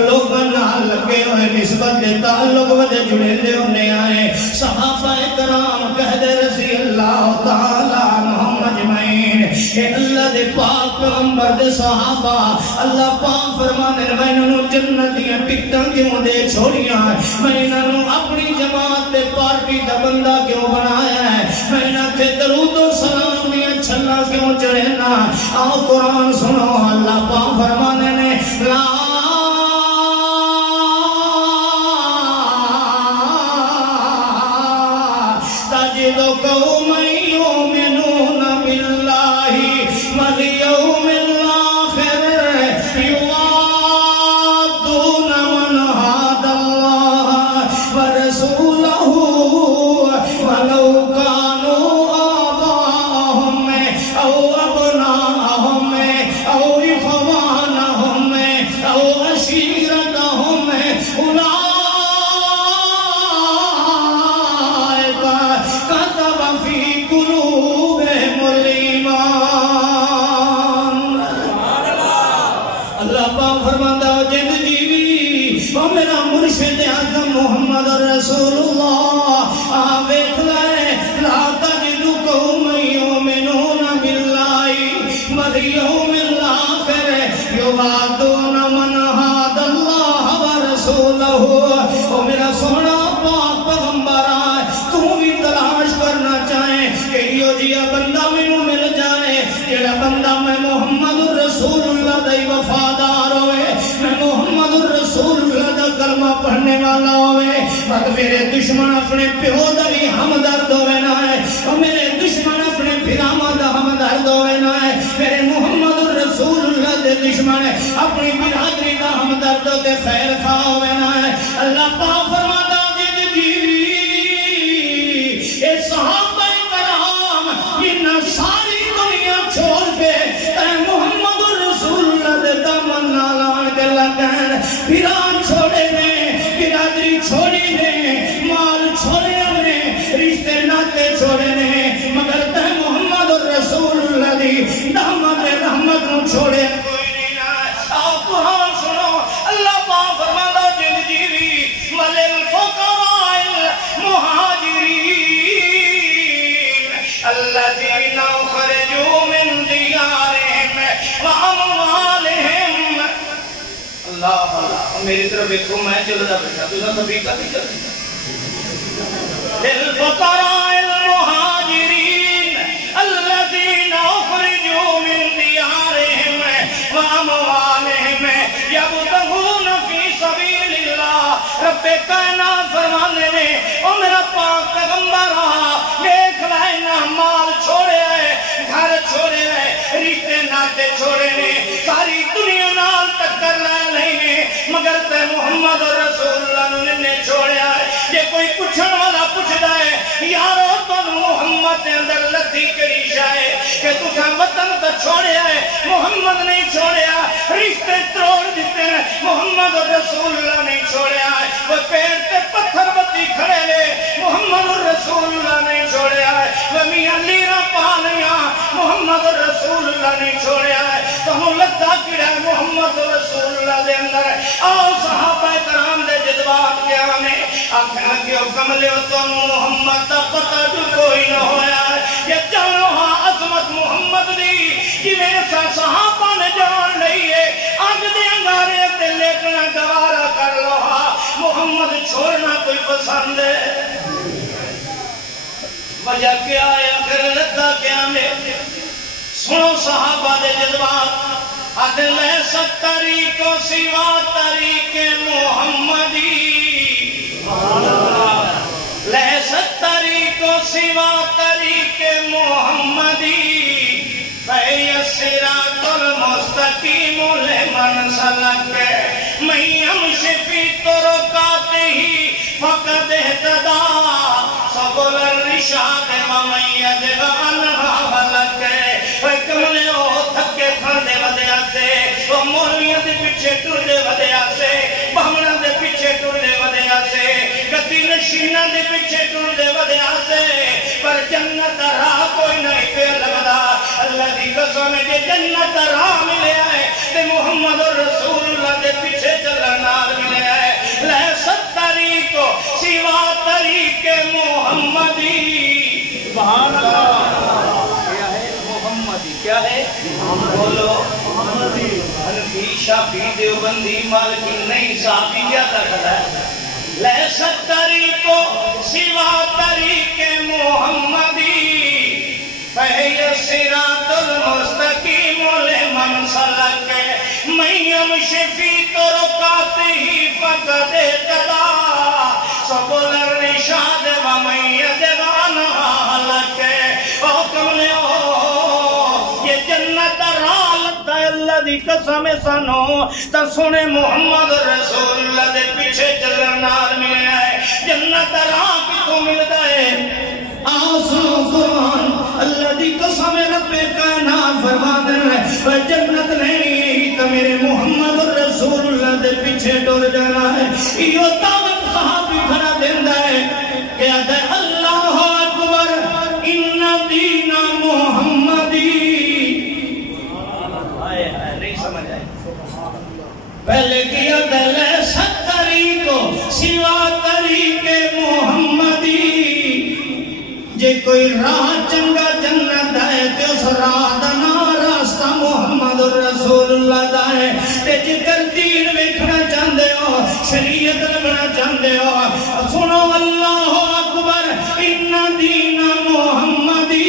لوگاں نال لگے ہوئے نسبت دے تعلق ودے جڑے دے ہونے آئے صحابہ کرام کہہ دے رضی اللہ تعالی عنہم اجمعین اے اللہ دے پاک پیغمبر دے صحابہ اللہ پاک فرمانے میں انہوں جنت دیاں ٹکٹاں کیوں دے چھوڑیاں میں انہوں اپنی جماعت دے پارٹی دا بندہ کیوں بنایا ہے میں انہوں تے درود و سلام دیاں چھلا کیوں چڑھنا آؤ قرآن سنو اللہ پاک فرمانے نے لا تجد قوم یؤمنون باللہ والیوم الاخر یوادون من حاد اللہ ورسولہ ولو كانوا آباءهم أو أبناءهم اللہ پاک فرماتا جن جیوی وہ میرا مرشد اعظم محمد رسول اللہ آویت لائے لا تجدو قوم یومنون باللہ والیوم الآخر یوادون من حاد اللہ ورسولہ. او میرا سونا پاک پیغمبر آئے تو بھی تلاش کرنا چاہیں کہ یہ جیا بندہ میں مل جائے جڑا بندہ میں محمد رسول اللہ دے وفادار ہوئے میں محمد رسول اللہ دا کلمہ پڑھنے والا ہوئے بات میرے دشمن اپنے پیو دا بھی ہمدرد ہوئے نہ ہے اور میرے دشمن اپنے پھراما دا ہمدرد ہوئے نہ ہے میرے محمد رسول اللہ دے دشمن اپنی برادری دا ہمدرد دے خیر خواہ ہوئے نہ ہے. اللہ پاک فرماتا جن جیوی اے صحابہ کرام جنہ ساری دنیا چھوڑ کے اے محمد رسول اللہ دے دامن نالان کے لگن پھران چھوڑے نے برادری چھوڑی نے مال چھوڑے نے رشتے ناتے چھوڑے نے مگر تے محمد رسول اللہ دی دامن رحمت نو چھوڑے کوئی نہیں آئے. آؤ قرآن سنو اللہ پاک فرماتا جن جیوی وللفقراء المہاجرین الذین خرجوا من دیارہم واموالہم. اللہ اللہ میری طرف ایکو میں چلتا بیٹھا تو سبھی کا بھی چلتا. للفقراء المہاجرین الذین خرجوا من دیارہم واموالہم یبتغون فی سبیل اللہ. رب کائنات فرمانے نے او میرا پاک پیغمبر دیکھ لینا مال چھوڑے ہے گھر چھوڑے ہے رشتے ناتے چھوڑے نے ساری دنیا نال ٹکر لے لینے مگر تے محمد رسول اللہ نے چھوڑیا ہے. یہ کوئی پوچھن والا پوچھدا ہے یارو تن محمد دے اندر لدھی کری شائے کہ تجھا وطن تو چھوڑیا ہے محمد نہیں چھوڑیا رشتے توڑ دیتے ہیں محمد رسول اللہ نہیں چھوڑیا ہے. وہ پیر تے پتھر بتی کھڑے لے محمد رسول اللہ نہیں چھوڑیا ہے. وہ میاں لیرا پانیاں محمد رسول اللہ نہیں چھوڑیا ہے. تو ہم لگتا کڑا محمد رسول اللہ دے اندر آؤ صحابہ کرام دے جذبات کے آنے آکھنا کیوں کملے ہو تو محمد دا پتہ جو کوئی نہ ہویا ہے. یہ جانو ہاں عظمت محمد دی کہ میرے ساتھ صحابہ نے جان لئی ہے آج دے انگارے تے لیٹنا گوارا کر لو ہاں محمد چھوڑنا کوئی پسند ہے. وجہ کیا ہے آخر لگا کیا میں سنو صحابہ دے جذبات آدھے لیست طریق و سوا طریق محمدی لیست طریق و سوا طریق محمدی فہی الصراط المستقیم لمن سلک من یمشی فی طرقاتہ فقد اہتدی سبل الرشاد ومن یضل عنہا ہلک. وہ کملے ہو تھکے کھڑے ودے آسے وہ مولیاں دے پیچھے ٹردے ودے آسے بہمنا دے پیچھے ٹردے ودے آسے گتی نشینہ دے پیچھے ٹردے ودے آسے پر جنت راہ کوئی نہیں پہ لگدا. اللہ دی قسم ہے جنت راہ ملے آئے تے محمد رسول اللہ دے پیچھے چلنار ملے آئے. لیست طریق سوا طریق محمدی. سبحان اللہ. کیا ہے محمدی کیا ہے بولو محمدی. حنفی شافعی دیوبندی مالکی نہیں صحابی کیا کہتا ہے لیست طریق سوا طریق محمدی فہی الصراط المستقیم لمن سلک من یمشی فی طرقاتہ فقد اہتدی سبل الرشاد ومن یضل عنہا ہلک. او کملے ہو یہ جنت راہ لگتا ہے اللہ دی قسم سنو تا سنے محمد رسول اللہ دے پیچھے چلنار ملے آئے. جنت راہ کتوں ملتا ہے آؤ سنو قرآن اللہ دی قسم رب کائنات فرما دیں وہ جنت نہیں تو میرے محمد رسول اللہ دے پیچھے ڈور جانا ہے. یہ دعوت صحابی کھڑا دیندہ ہے کہ ادھے اللہ اکبر ان دین محمدی. نہیں سمجھ آئے پہلے کیا دل ستری کو سوا طریق محمدی جے کوئی راہ چنگا جنت ہے تے اس راہ دا نام راستہ محمد رسول اللہ دا ہے تے جدر دین ویکھنا چاہندے ہو شریعت لگنا چاہندے ہو سنو اللہ اکبر ان دین محمدی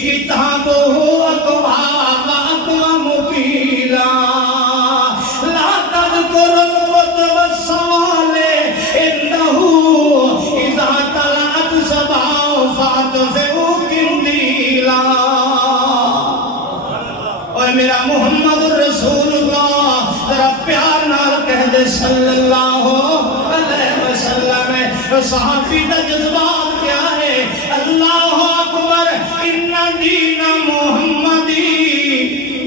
کتابہ اقوا واقوام قیلا لا تذکر القطب السوال انہو اذا طلعت سباؤ فاتفعو کندیلا اور میرا محمد رسول اللہ ذرا پیار نال کہہ دے صلی اللہ علیہ وسلم صحابی دا جذبات کیا ہے اللہ اکبر ان دین محمدی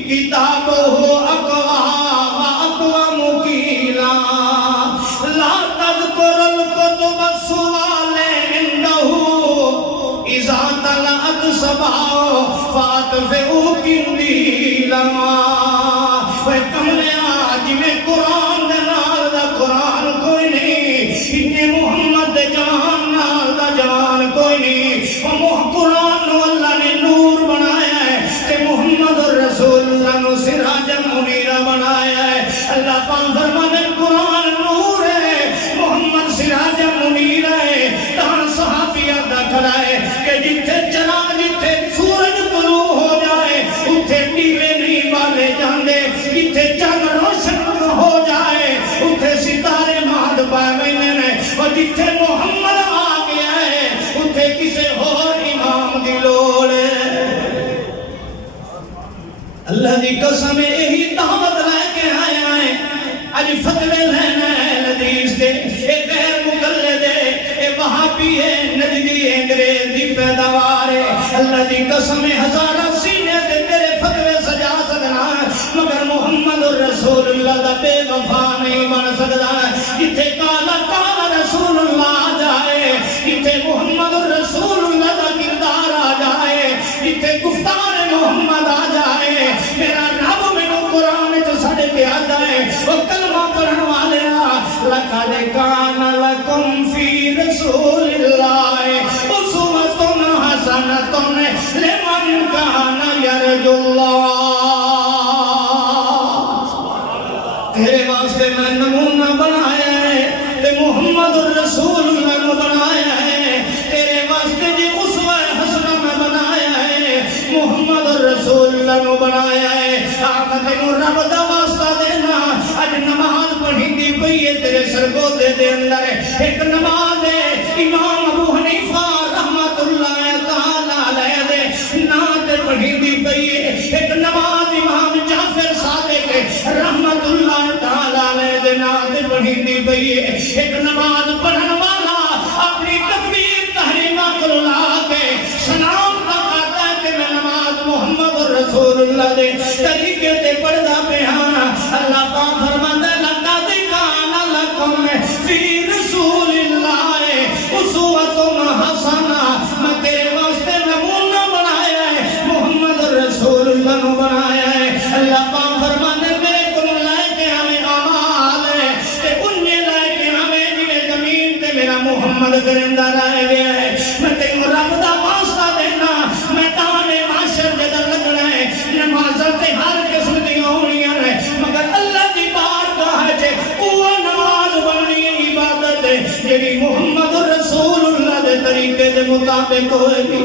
کتابہ اقوا واقوام قیلا لا تذکر القطب السوال اندہو اذا طلعت سباؤ فاتفعو کندیلا وہ کملے آج میں قرآن دے نال دا قرآن کوئی نہیں انہیں محمد دے جوان نال دا جوان کوئی نہیں وہ قرآن نو اللہ نے نور بنایا ہے کہ محمد رسول اللہ نو سراج منیرہ بنایا ہے اللہ پاک فرمانے قرآن نور ہے محمد سراج منیرہ ہے تاں صحابیہ دا کھڑا ہے کہ جتھے چلا جتھے سورج طلوع ہو جائے اتھے دیوے نہیں بالے جاندے جتھے چند روشن ہو جائے اتھے ستارے مہد پائے میں اور جتھے محمد آ گیا ہے اتھے کسے اور امام دی لوڑ ہے اللہ دی قسم یہی دعوت لے کے آیا ہے آج فتوے لینا ہے حدیث دے اے غیر مقلد ہے اے وہابی ہے نجدی ہے انگریز دی پیداوار ہے اللہ دی قسم ہزارہ سینے سے تیرے فتوے سجا سکنا ہے مگر محمد رسول اللہ دا بے وفا نہیں بن سکتا ہے جتھے کالا کالا رسول اللہ آ جائے جتھے محمد رسول اللہ دا کردار آ جائے جتھے گفتار محمد آ جائے میرا رب میں نو قرآن جو سڑے پہ آتا ہے وہ کلمہ پڑھن والے لَقَدْ كَانَ لَكُمْ فِي رَسُولِ اللَّهِ أُسْوَةٌ حَسَنَةٌ لِمَنْ كَانَ يَرْجُو اللَّهَ تیرے واسطے میں نمونہ بنایا ہے تے محمد الرسول اللہ نے بنایا ہے تیرے واسطے جی اسوہ حسنہ میں بنایا ہے محمد الرسول اللہ نے بنایا ہے آقا تینوں رب دا واسطہ دینا اج نماز پڑھی دی پئی ہے تیرے سرگودے دے اندر ایک نماز ہے امام ابو حنیفہ رحمت اللہ تعالی علیہ دے نات پڑھی دی پئی ہے ایک نماز امام جعفر صادق رحمت اللہ تعالی علیہ دے نات پڑھی دی پئی ہے ایک نماز پڑھن والا اپنی تکبیر تحریمہ کو لا کے سلام کہتا ہے کہ میں نماز محمد رسول اللہ دے طریقے تے پڑھدا پہ ہاں اللہ پاک فرماتا ہے لَقَدْ كَانَ لَكُمْ فِي رَسُولِ اللَّهِ أُسْوَةٌ حَسَنَةٌ میں تیرے واسطے نمونہ بنایا ہے محمد رسول اللہ نے بنایا ہے اللہ پاک فرماتا ہے میرے کو لائے کے ہمیں آمال ہے کہ انہیں لائے کے ہمیں جنہیں زمین تے میرا محمد کرندہ رہ گیا ہے میں تیوں رب دا واسطہ دینا میدان معاشر جدر لگنا ہے نمازت ہر قسم دی ہونیاں ہے مگر اللہ دی بارگاہ ہے وہ نماز بننی عبادت ہے جبھی محمد رسول اللہ دے طریقے دے مطابق ہوئے گی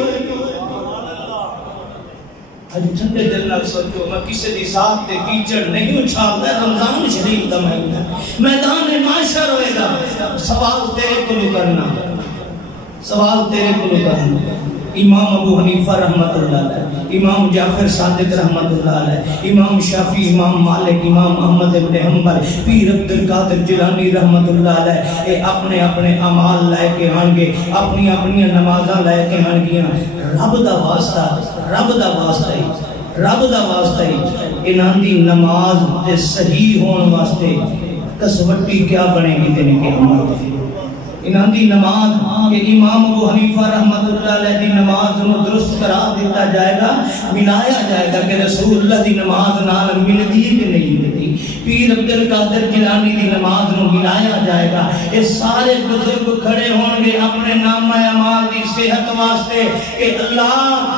آج ٹھنڈے دل نہ سوچو میں کسی دی ساتھ تے کیچڑ نہیں اچھالتا ہے رمضان شریف دا مہینہ میدان معاشر ہوئے گا سوال تیرے کو کرنا سوال تیرے کو کرنا امام ابو حنیفہ رحمت اللہ علیہ امام جعفر صادق رحمت اللہ علیہ امام شافعی امام مالک امام احمد ابن حنبل پیر عبد القادر جیلانی رحمت اللہ علیہ اے اپنے اپنے اعمال لے کے آنگے اپنی اپنی نمازاں لے کے آنگیاں رب دا واسطہ رب دا واسطہ انہاں دی نماز دے صحیح ہون واسطے کسوٹی کیا بنے گی دینے کے عمل انہاں دی نماز کہ امام ابو حنیفہ رحمت اللہ علیہ دی نماز نو درست قرار دیتا جائے گا ملایا جائے گا کہ رسول اللہ دی نماز نال ملتی کہ نہیں ملتی پیر عبد القادر جیلانی دی نماز نو ملایا جائے گا. یہ سارے بزرگ کھڑے ہون گے اپنے نامہ اعمال دی صحت واسطے کہ اللہ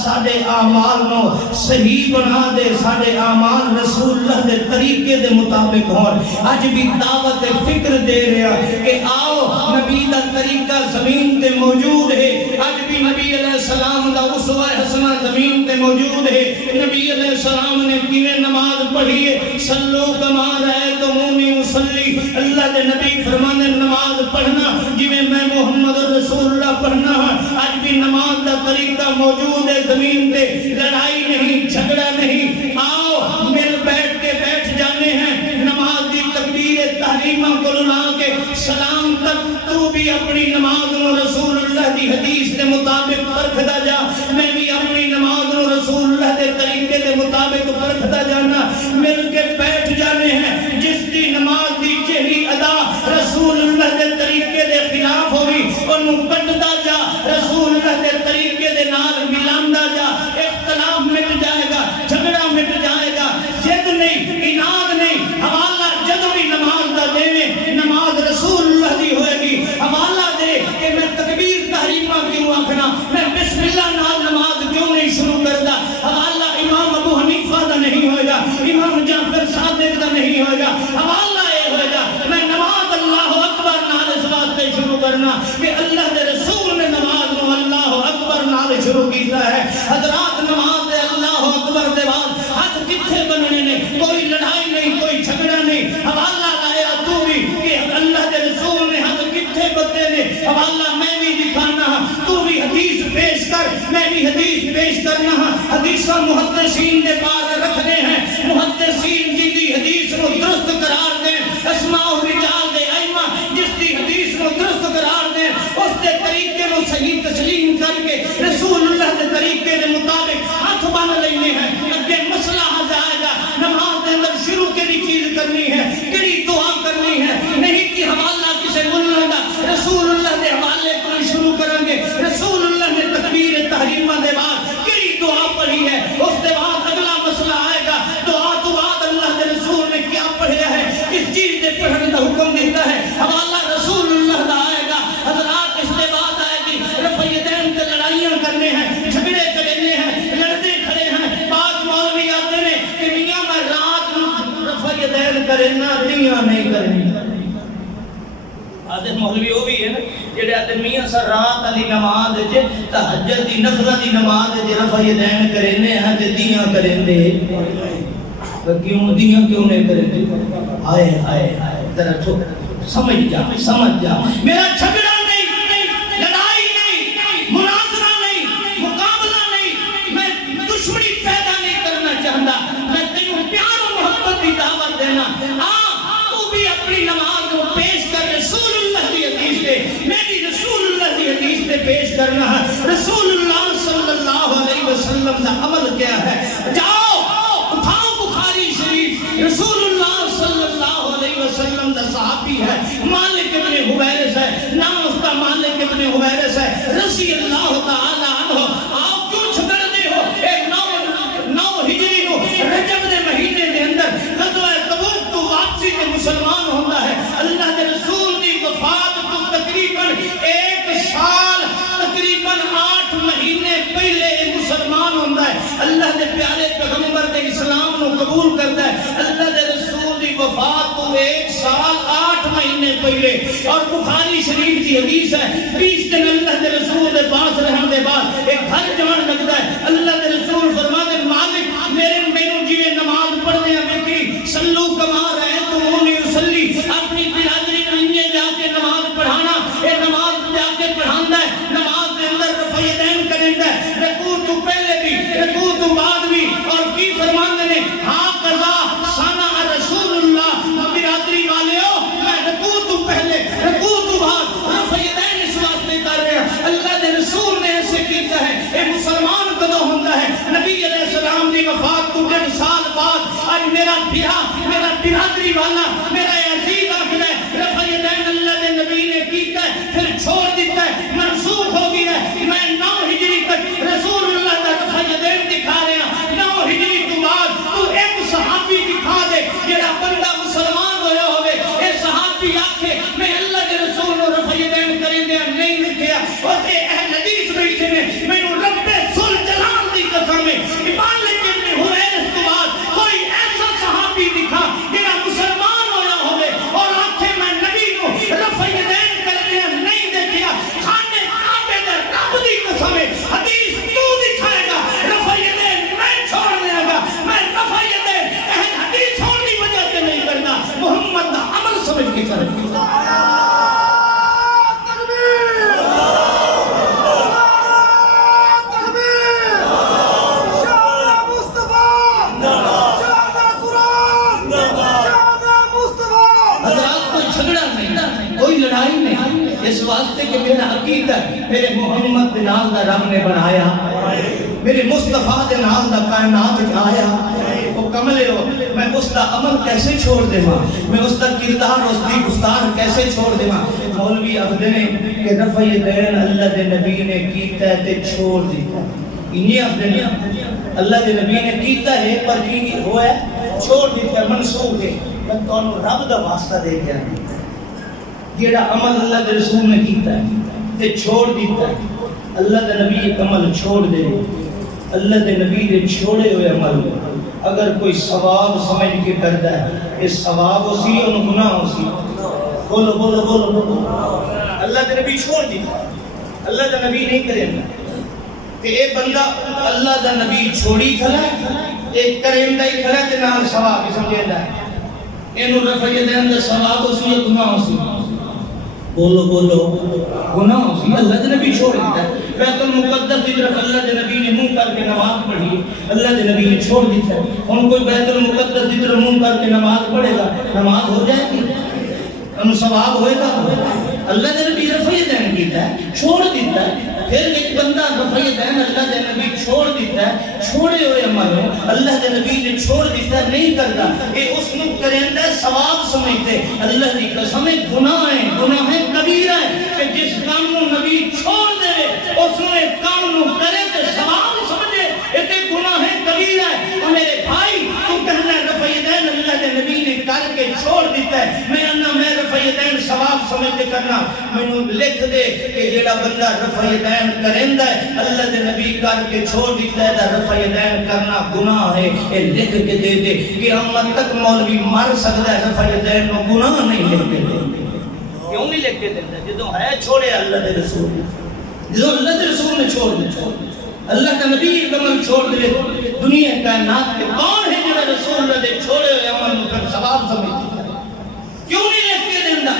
ساڈے اعمال نو صحیح بنا دے, ساڈے اعمال رسول اللہ دے طریقے دے مطابق ہون. اج بھی دعوت فکر دے رہا کہ آؤ نبی دا طریقہ زمین تے موجود ہے. اج بھی نبی علیہ السلام دا اسوہ حسنہ زمین تے موجود ہے. نبی علیہ السلام نے کیویں نماز پڑھی ہے, صلو کما رأیتمونی اصلی. اللہ دے نبی فرمانے نماز پڑھنا جویں میں محمد رسول اللہ پڑھنا ہے. اج بھی نماز دا طریقہ موجود ہے زمین تے, لڑائی نہیں, جھگڑا نہیں. آؤ مل بیٹھ جانے ہیں نماز دی تکبیر تحریمہ کو لا کے سلام تک تو بھی اپنی نماز نو رسول اللہ دی حدیث دے مطابق پرکھدا جا, میں بھی اپنی نماز نو رسول اللہ دے طریقے دے مطابق پرکھدا جانا. مل کے بیٹھ جانے ہیں جس دی نماز دی جہی ادا رسول اللہ دے طریقے دے خلاف ہوئی انہوں کٹدا جا, رسول اللہ دے طریقے دے نال ملاندا جا. اختلاف مٹ جائے گا, جھگڑا مٹ جائے گا, ضد نہیں, اناد نہیں. حوالہ جدوں بھی نماز دا دے, نماز رسول اللہ دی ہوئے گی. حوالہ دے کہ میں تکبیر تحریمہ کیوں آکھنا, میں بسم اللہ نال نماز کیوں نہیں شروع کردا. حوالہ امام ابو حنیفہ دا نہیں ہوئے گا, امام جعفر صادق دا نہیں ہوئے گا. حوالہ یہ ہوئے گا میں نماز اللہ اکبر نال اس واسطے شروع کرنا کہ اللہ دے رسول نے نماز نو اللہ اکبر نال شروع کیتا ہے. حضرات نماز دے اللہ اکبر دے بعد ہاتھ کتھے بننے نے, کوئی لڑائی نہیں, کوئی جھگڑا نہیں. حوالہ لایا تو بھی کہ اللہ دے رسول نے ہاتھ کتھے بتے نے. حوالہ میں بھی دکھانا, تو بھی حدیث پیش کر, میں بھی حدیث پیش کرنا. حدیثہ محدثین دے پاس رکھنے ہیں, محدثین جی دی حدیث کو درست قرار دیں. اسماء و رجال دے ائمہ جس دی حدیث کو درست قرار دیں, اس دے طریقے کو صحیح تسلیم کر کے رسول اللہ دے طریقے دے مطابق ہاتھ بن لینے ہیں. اگے مسئلہ آ جائے گا نماز دے اندر شروع کیڑی چیز کرنی ہے, کیڑی دعا کرنی ہے. نہیں کہ حوالہ کسے ملہ دا, رسول اللہ دے حوالے کو شروع کریں گے. رسول اللہ نے تکبیر تحریمہ دے بعد کیڑی دعا پڑھی ہے, اس دے بعد اگلا مسئلہ آئے گا. دعا تو بعد اللہ دے رسول نے کیا پڑھیا ہے, کس چیز دے پڑھنے دا حکم دیتا ہے. حوالہ رسول اللہ دا آئے گا. حضرات اس دے بعد آئے گی رفع یدین تے لڑائیاں کرنے ہیں, جھگڑے کرنے ہیں, لڑتے کھڑے ہیں. بعض مولوی آتے ہیں کہ میاں میں رات رفع یدین کرنا دیاں نہیں کرنی. آدھے مولوی وہ بھی ہے نا جڑے آتے میاں سر رات علی نماز جے تہجد دی نفلہ دی نماز جے رفع یدین کرنے ہیں تے دیاں کرنے. کیوں دیاں کیوں نہیں کرنے؟ آئے آئے آئے ذرا سمجھ جا. میرا جھگڑا نہیں, لڑائی نہیں, مناظرہ نہیں, مقابلہ نہیں, میں دشمنی پیدا نہیں کرنا چاہتا. میں تینوں پیار و محبت کی دعوت دینا. تو بھی اپنی نماز کو پیش کر رسول اللہ کی حدیث دے, میں بھی رسول اللہ کی حدیث دے پیش کرنا ہے. رسول اللہ صلی اللہ علیہ وسلم کا عمل کیا ہے, جاؤ اٹھاؤ بخاری شریف. رسول اللہ صلی اللہ علیہ وسلم کا صحابی ہے, مالک ابن حویرث ہے, نام اس کا مالک ابن حویرث ہے رضی اللہ تعالی عنہ. آپ کیوں جھگڑتے ہو؟ ایک نو ہجری کو رجب دے مہینے دے اندر غزوہ تبوک تو واپسی کے مسلمان ہوتا ہے. اللہ کے رسول کی وفات کو تقریباً 1 سال تقریباً 8 مہینے پہلے مسلمان ہوتا ہے. اللہ کے پیارے پیغمبر کے اسلام کو قبول کرتا ہے. اللہ کے رسول کی وفات کو 1 سال 8 مہینے پہلے. اور بخاری شریف کی حدیث ہے 20 دن اللہ کے رسول کے پاس رہنے کے بعد ایک گھر جان لگتا ہے. اللہ کے رسول فرماتے مالک میرے مینوں جویں نماز پڑھنے ویکھی, صلو کما رأیتمونی اصلی. اپنی برادری میں جا کے نماز پڑھانا, اے نماز جا کے پڑھاندا ہے. نماز کے اندر رفع یدین کریندا ہے, رکوع تو پہلے بھی رکوع تو بعد بھی. اور کی فرماندے نے ہاں قضا ثنا رسول اللہ. برادری والےو میں رکوع تو پہلے رکوع تو بعد رفع یدین اس واسطے کر رہے ہیں. اللہ کے رسول نے ایسے کیتا ہے. اے مسلمان کدوں ہوتا ہے؟ نبی علیہ السلام کی وفات کو 1.5 سال بعد. آج میرا برادری والا میرا عزیز آخر ہے رفع یدین اللہ کے نبی نے کیتا ہے, پھر چھوڑ دیتا ہے, منسوخ ہو گیا ہے. میں 9 ہجری تک رسول اللہ کا رفع یدین دکھا رہے ہیں. 9 ہجری تو بعد تو ایک صحابہ اس واسطے کہ میرا عقیدہ میرے محمد دے نال دا رب نے بنایا، میرے مصطفیٰ دے نال دا کائنات آیا، وہ کملے ہو میں اس دا عمل کیسے چھوڑ دے ماں، میں اس دا کردار اس دی گفتار کیسے چھوڑ دے ماں۔ مولوی عبد نے کہ رفع دین اللہ دے نبی نے کیتا ہے تے چھوڑ دیتا، انہی عبد نے اللہ دے نبی نے کیتا ہے پر کی ہوا ہے چھوڑ دیتا ہے، منسوخ ہے۔ میں تو انہوں رب دا واسطہ دے گیا جیڑا عمل اللہ دے رسول نے کیتا ہے تے چھوڑ دیتا ہے، اللہ دے نبی ایک عمل چھوڑ دے، اللہ دے نبی دے چھوڑے ہوئے عمل اگر کوئی ثواب سمجھ کے کرتا ہے اس ثواب ہو سی اور گناہ ہو سی، بولو بولو بولو بولو، اللہ دے نبی چھوڑ دیتا، اللہ دے نبی نہیں کرے گا کہ ایک بندہ اللہ دا نبی چھوڑی کھلا ایک کریم ہی کھلا تے نال ثواب ہی سمجھے دا ہے، اینو رفع دین دا ثواب ہو سی یا گناہ ہو سی، بولو بولو گناہ ہو سی، اللہ دے نبی چھوڑ دیتا ہے۔ بیت المقدس کی طرف اللہ دے نبی نے منہ کر کے نماز پڑھی، اللہ دے نبی نے چھوڑ دیتا ہے۔ ہم کوئی بیت المقدس کی طرف منہ کر کے نماز پڑھے گا، نماز ہو جائے گی، ہم ثواب ہوئے گا، اللہ دے نبی رفع دین کیتا ہے چھوڑ دیتا ہے۔ پھر ایک بندہ رفع دین اللہ دے نبی چھوڑ دیتا ہے، چھوڑے ہوئے عمل اللہ دے نبی نے چھوڑ دیتا ہے نہیں کرتا، یہ اس میں کرندہ ثواب سمجھتے، اللہ کی قسم گناہ ہے، گناہ کبیرہ ہے کہ جس کام کو نبی چھوڑ دے اس نے کام نو کرے تے ثواب سمجھے، یہ گناہ کبیرہ ہے۔ اور میرے بھائی تو کہنا رفع دین اللہ دے نبی نے کر کے چھوڑ دیتا ہے، میں انہا میں رفع دین ثواب سمجھ کے کرنا، میں نے لکھ دے کہ جیڑا بندہ رفع دین کرندہ ہے اللہ دے نبی کر کے چھوڑ دیتا ہے رفع دین کرنا گناہ ہے، یہ لکھ کے دے دے کہ امت تک مولوی مر سکتا ہے رفع دین نو گناہ نہیں لکھ کے دے دے، کیوں نہیں لکھ کے دیتا؟ جدو ہے چھوڑے اللہ دے رسول، جدو اللہ دے رسول نے چھوڑ دے، اللہ کا نبی عمل چھوڑ دے، دنیا کائنات کے کون ہے جنہا رسول اللہ دے چھوڑے ہوئے عمل میں پھر ثواب سمجھتے ہیں؟ کیوں نہیں لکھ کے دیتا؟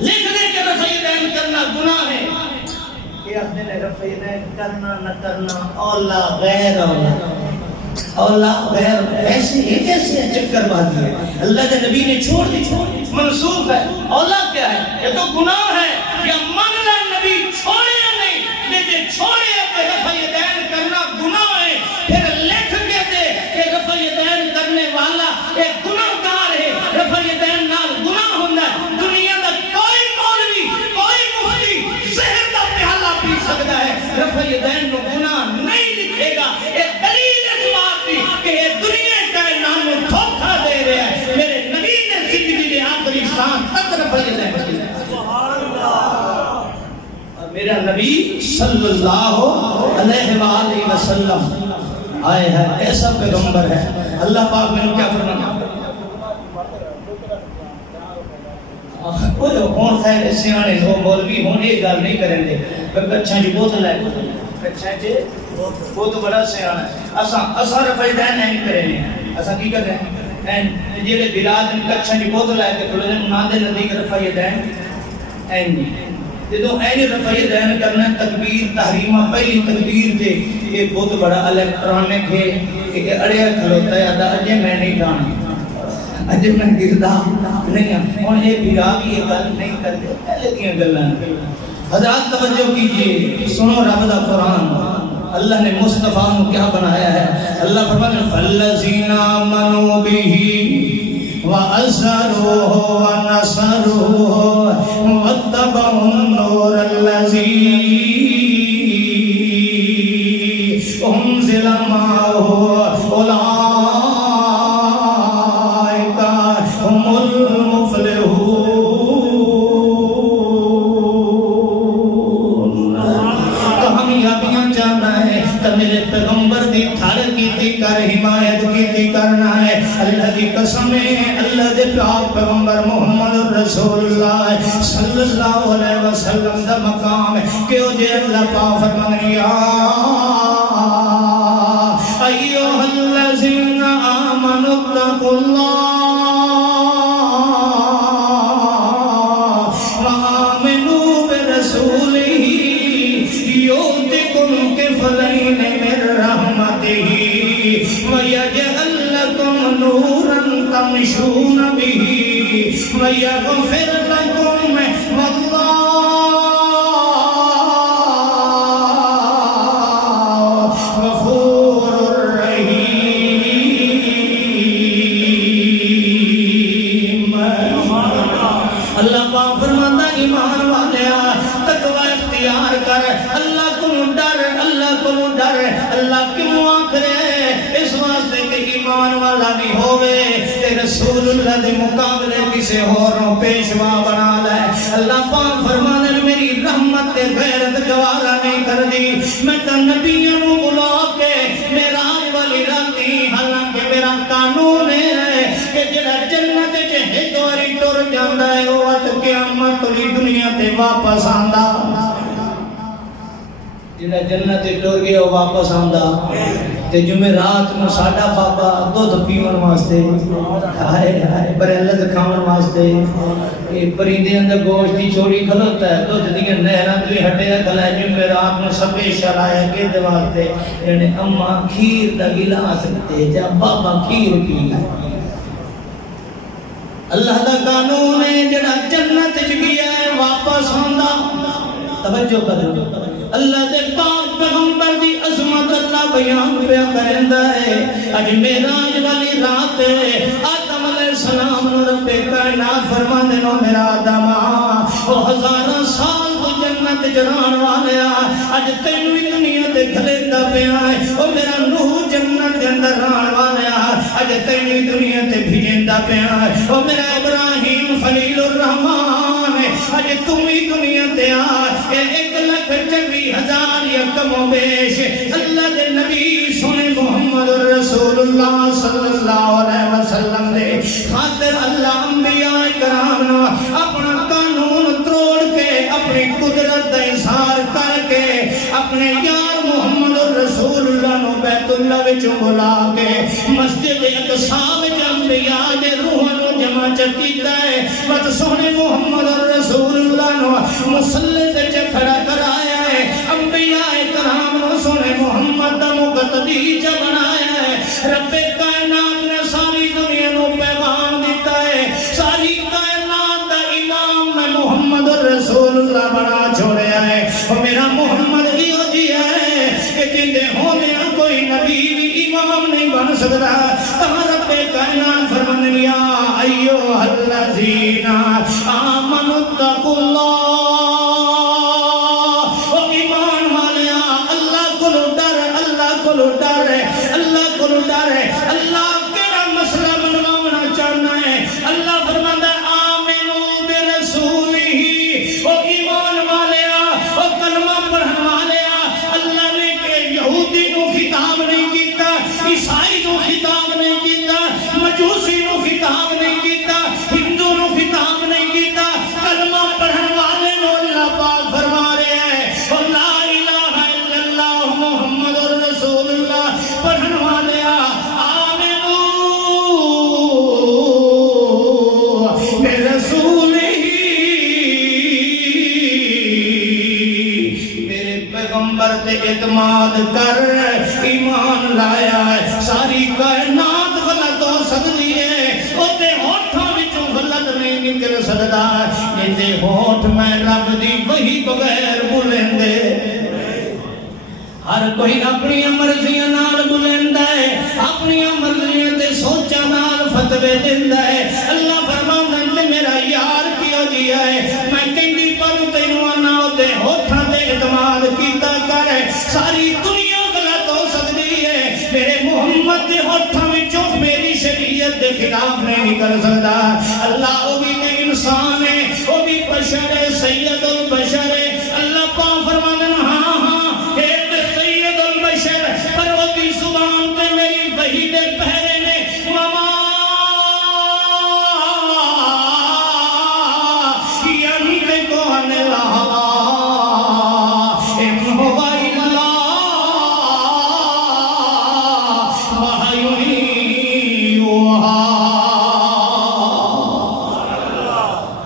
لکھ دے کہ رفع دین کرنا گناہ ہے، کہ اپنے نے رفع دین کرنا نہ کرنا اولا غیر اولا غیر ایسے ایک ایسے چکر بات ہے، اللہ کے نبی نے چھوڑ دی، منسوخ ہے، اولا کیا ہے؟ یہ تو گناہ ہے، یا من لے نبی چھوڑے یا نہیں، لیکن چھوڑے تو رفع دین کرنا گناہ ہے، پھر لکھ کے دے کہ رفع دین کرنے والا ایک گناہگار ہے، رفع دین نال گناہ ہونا ہے، دنیا میں کوئی مولوی کوئی مفتی زہر کا پیالہ پی سکتا ہے، رفع دین کو گناہ نہیں لکھے گا، ایک دلیل اس بات بھی کہ یہ دنیا کا نام میں دھوکہ دے رہا ہے، میرے نبی نے زندگی کے آخری سانس تک رفع دین کیا، میرا نبی صلی اللہ علیہ وآلہ وسلم آئے ہے، ایسا پیغمبر ہے۔ اللہ پاک میں کیا فرمانا کوئی ہون خیر سیانے ہو مولوی ہون ایک گال نہیں کریں دے کچھاں جی بہت لائے کچھاں جی بہت بڑا سیانا ہے، اساں رفع دین نہیں کریں دے، اساں کی کر رہے ہیں جیلے بلاد کچھاں جی بہت لائے کہ تھوڑے دن ناندے نزدیک رفع دین این جدو این رفع دین کرنا تکبیر تحریمہ پہلی تکبیر دے یہ بہت بڑا الیکٹرانک ہے کہ اڑیا کھلوتا ہے ادا اجے میں نہیں جانا اجے میں گردہ نہیں ہوں اور یہ بھی آگی یہ گل نہیں کر دے پہلے کیا گلیں حضرات توجہ کیجئے سنو رب دا قرآن اللہ نے مصطفیٰ کو کیا بنایا ہے اللہ فرماتے ہیں فَالَّذِينَ آمَنُوا بِهِ وَأَزَّرُوهُ وَنَصَرُوهُ وَاتَّبَعُوا النُّورَ الَّذِي أُنزِلَ مَعَهُ أُولَئِكَ هُمُ الْمُفْلِحُونَ۔ تو ہم یابیاں جانا ہے تو میرے پیغمبر دی تھار کی تھی کر حمایت کی تھی کرنا ہے، اللہ دی قسم ہے اللہ دے پاک پیغمبر محمد رسول اللہ صلی اللہ علیہ وسلم دا مقام ہے کہ او جے اللہ پاک فرمانے یا ایوہ الذین آمنوا اتقوا اللہ وآمنوا برسولہ یؤتکم کفلین من رحمتہ وَيَجْعَلْ لَكُمْ نُورًا تَمْشُونَ بِهِ وَيَغْفِرْ لَكُمْ وَاللَّهُ اللہ پاک فرماتا ایمان والیا تقوی اختیار کر اللہ کو ڈر اللہ کو ڈر اللہ کیوں آکھرے اس واسطے کہ ایمان والا بھی ہوئے تے رسول اللہ دے مقابلے کسے ہوروں پیشوا بنا لے اللہ پاک فرمانے میری رحمت تے غیرت گوارا نہیں کر دی میں تو نبیوں کو بلا کے معراج والی راتی حالانکہ میرا قانون ہے کہ جڑا جنت چ ایک واری ٹر جاندا ہے وہ ات قیامت والی دنیا تے واپس آندا جڑا جنت تے ٹر گیا وہ واپس آندا تے جمعرات نو ساڈا بابا دودھ پیون واسطے ہائے ہائے بریلت کھاون واسطے اے پرندے اندر گوشت دی چھوڑی کھلوتا ہے دودھ دی نہراں تے ہٹیا کھلا جمعرات نو سبے شرایا کے دے واسطے یعنی اماں کھیر دا گلاس تے جا بابا کھیر پی اللہ دا قانون ہے جڑا جنت چ گیا ہے واپس آندا توجہ کرو اللہ دے پاک پیغمبر دی عظمت اللہ بیان پہ کرندا ہے اج معراج والی رات آدم علیہ السلام نو رب کائنات فرماندے نو میرا آدم او ہزاراں سال تو جنت جران والیا اج تینوں ہی دنیا تے کھلیندا پیا ہے او میرا نوح جنت دے اندر رہن والیا اج تینوں ہی دنیا تے بھیجیندا پیا ہے او میرا ابراہیم خلیل الرحمن اج تم ہی دنیا تے آ 1,24,000 یا کم و بیش اللہ دے نبی سنے محمد رسول اللہ صلی اللہ علیہ وسلم دے خاطر اللہ انبیاء کرام اپنا قانون توڑ کے اپنی قدرت دا اظہار کر کے اپنے یار محمد رسول اللہ نو بیت اللہ وچ بلا کے مسجد اقصی وچ انبیاء دے روح نو جمع کیتا ہے بس سونے محمد رسول اللہ نو مصلی تے کھڑا کرایا ہے انبیاء کرام نو سونے محمد دا مقتدی چ بنایا ہے رب کائنات نے ساری دنیا نو پیغام دیتا ہے ساری کائنات دا امام میں محمد رسول اللہ بنا چھوڑیا ہے اور میرا محمد ہی ہو جیا ہے کہ جندے ہونے کوئی نبی بھی امام نہیں بن سکتا تمہاں رب کائنات فرمان یا ایوہ الذین آمنوا اتقوا اللہ اللہ کو ڈر ہے اللہ کیڑا مسئلہ منوانا چاہنا ہے اللہ فرماتا ہے آمنو برسولہ او ایمان والیا او کلمہ پڑھن والیا اللہ نے کہ یہودی نو خطاب نہیں کیتا عیسائی نو خطاب نہیں کیتا مجوسی نو خطاب نہیں کیتا ہندو نو خطاب نہیں کیتا کلمہ پڑھن والے نو اللہ پاک فرما رہے ہیں اور لا الہ الا اللہ محمد رسول اللہ پڑھن والیا آمنو برسول ہی میرے پیغمبر تے اعتماد کر ایمان لایا ہے ساری کائنات غلط ہو سکتی ہے اوتے ہوٹھاں وچوں غلط نہیں نکل سکتا جندے ہوٹھ میں رب دی وہی بغیر بولندے ہر کوئی اپنی مرضیاں نال بلندا ہے اپنی مرضیاں تے سوچاں نال فتوی دیندا ہے اللہ فرماندا ہے میرا یار کیو جیا ہے میں کہندی پر تینوں انا تے ہوٹھاں تے اعتماد کیتا کر ساری دنیا غلط ہو سکتی ہے میرے محمد دے ہوٹھاں وچوں میری شریعت دے خلاف نہیں نکل سکتا اللہ وہ بھی تے انسان ہے وہ بھی بشر ہے سید البشر ہے اللہ پاک فرماندا ہے ہاں ہاں پر وہ بھی زبان پہ میری وحی دے پہرے نے وما ینطق عن الہوی ان هو الا وحی یوحی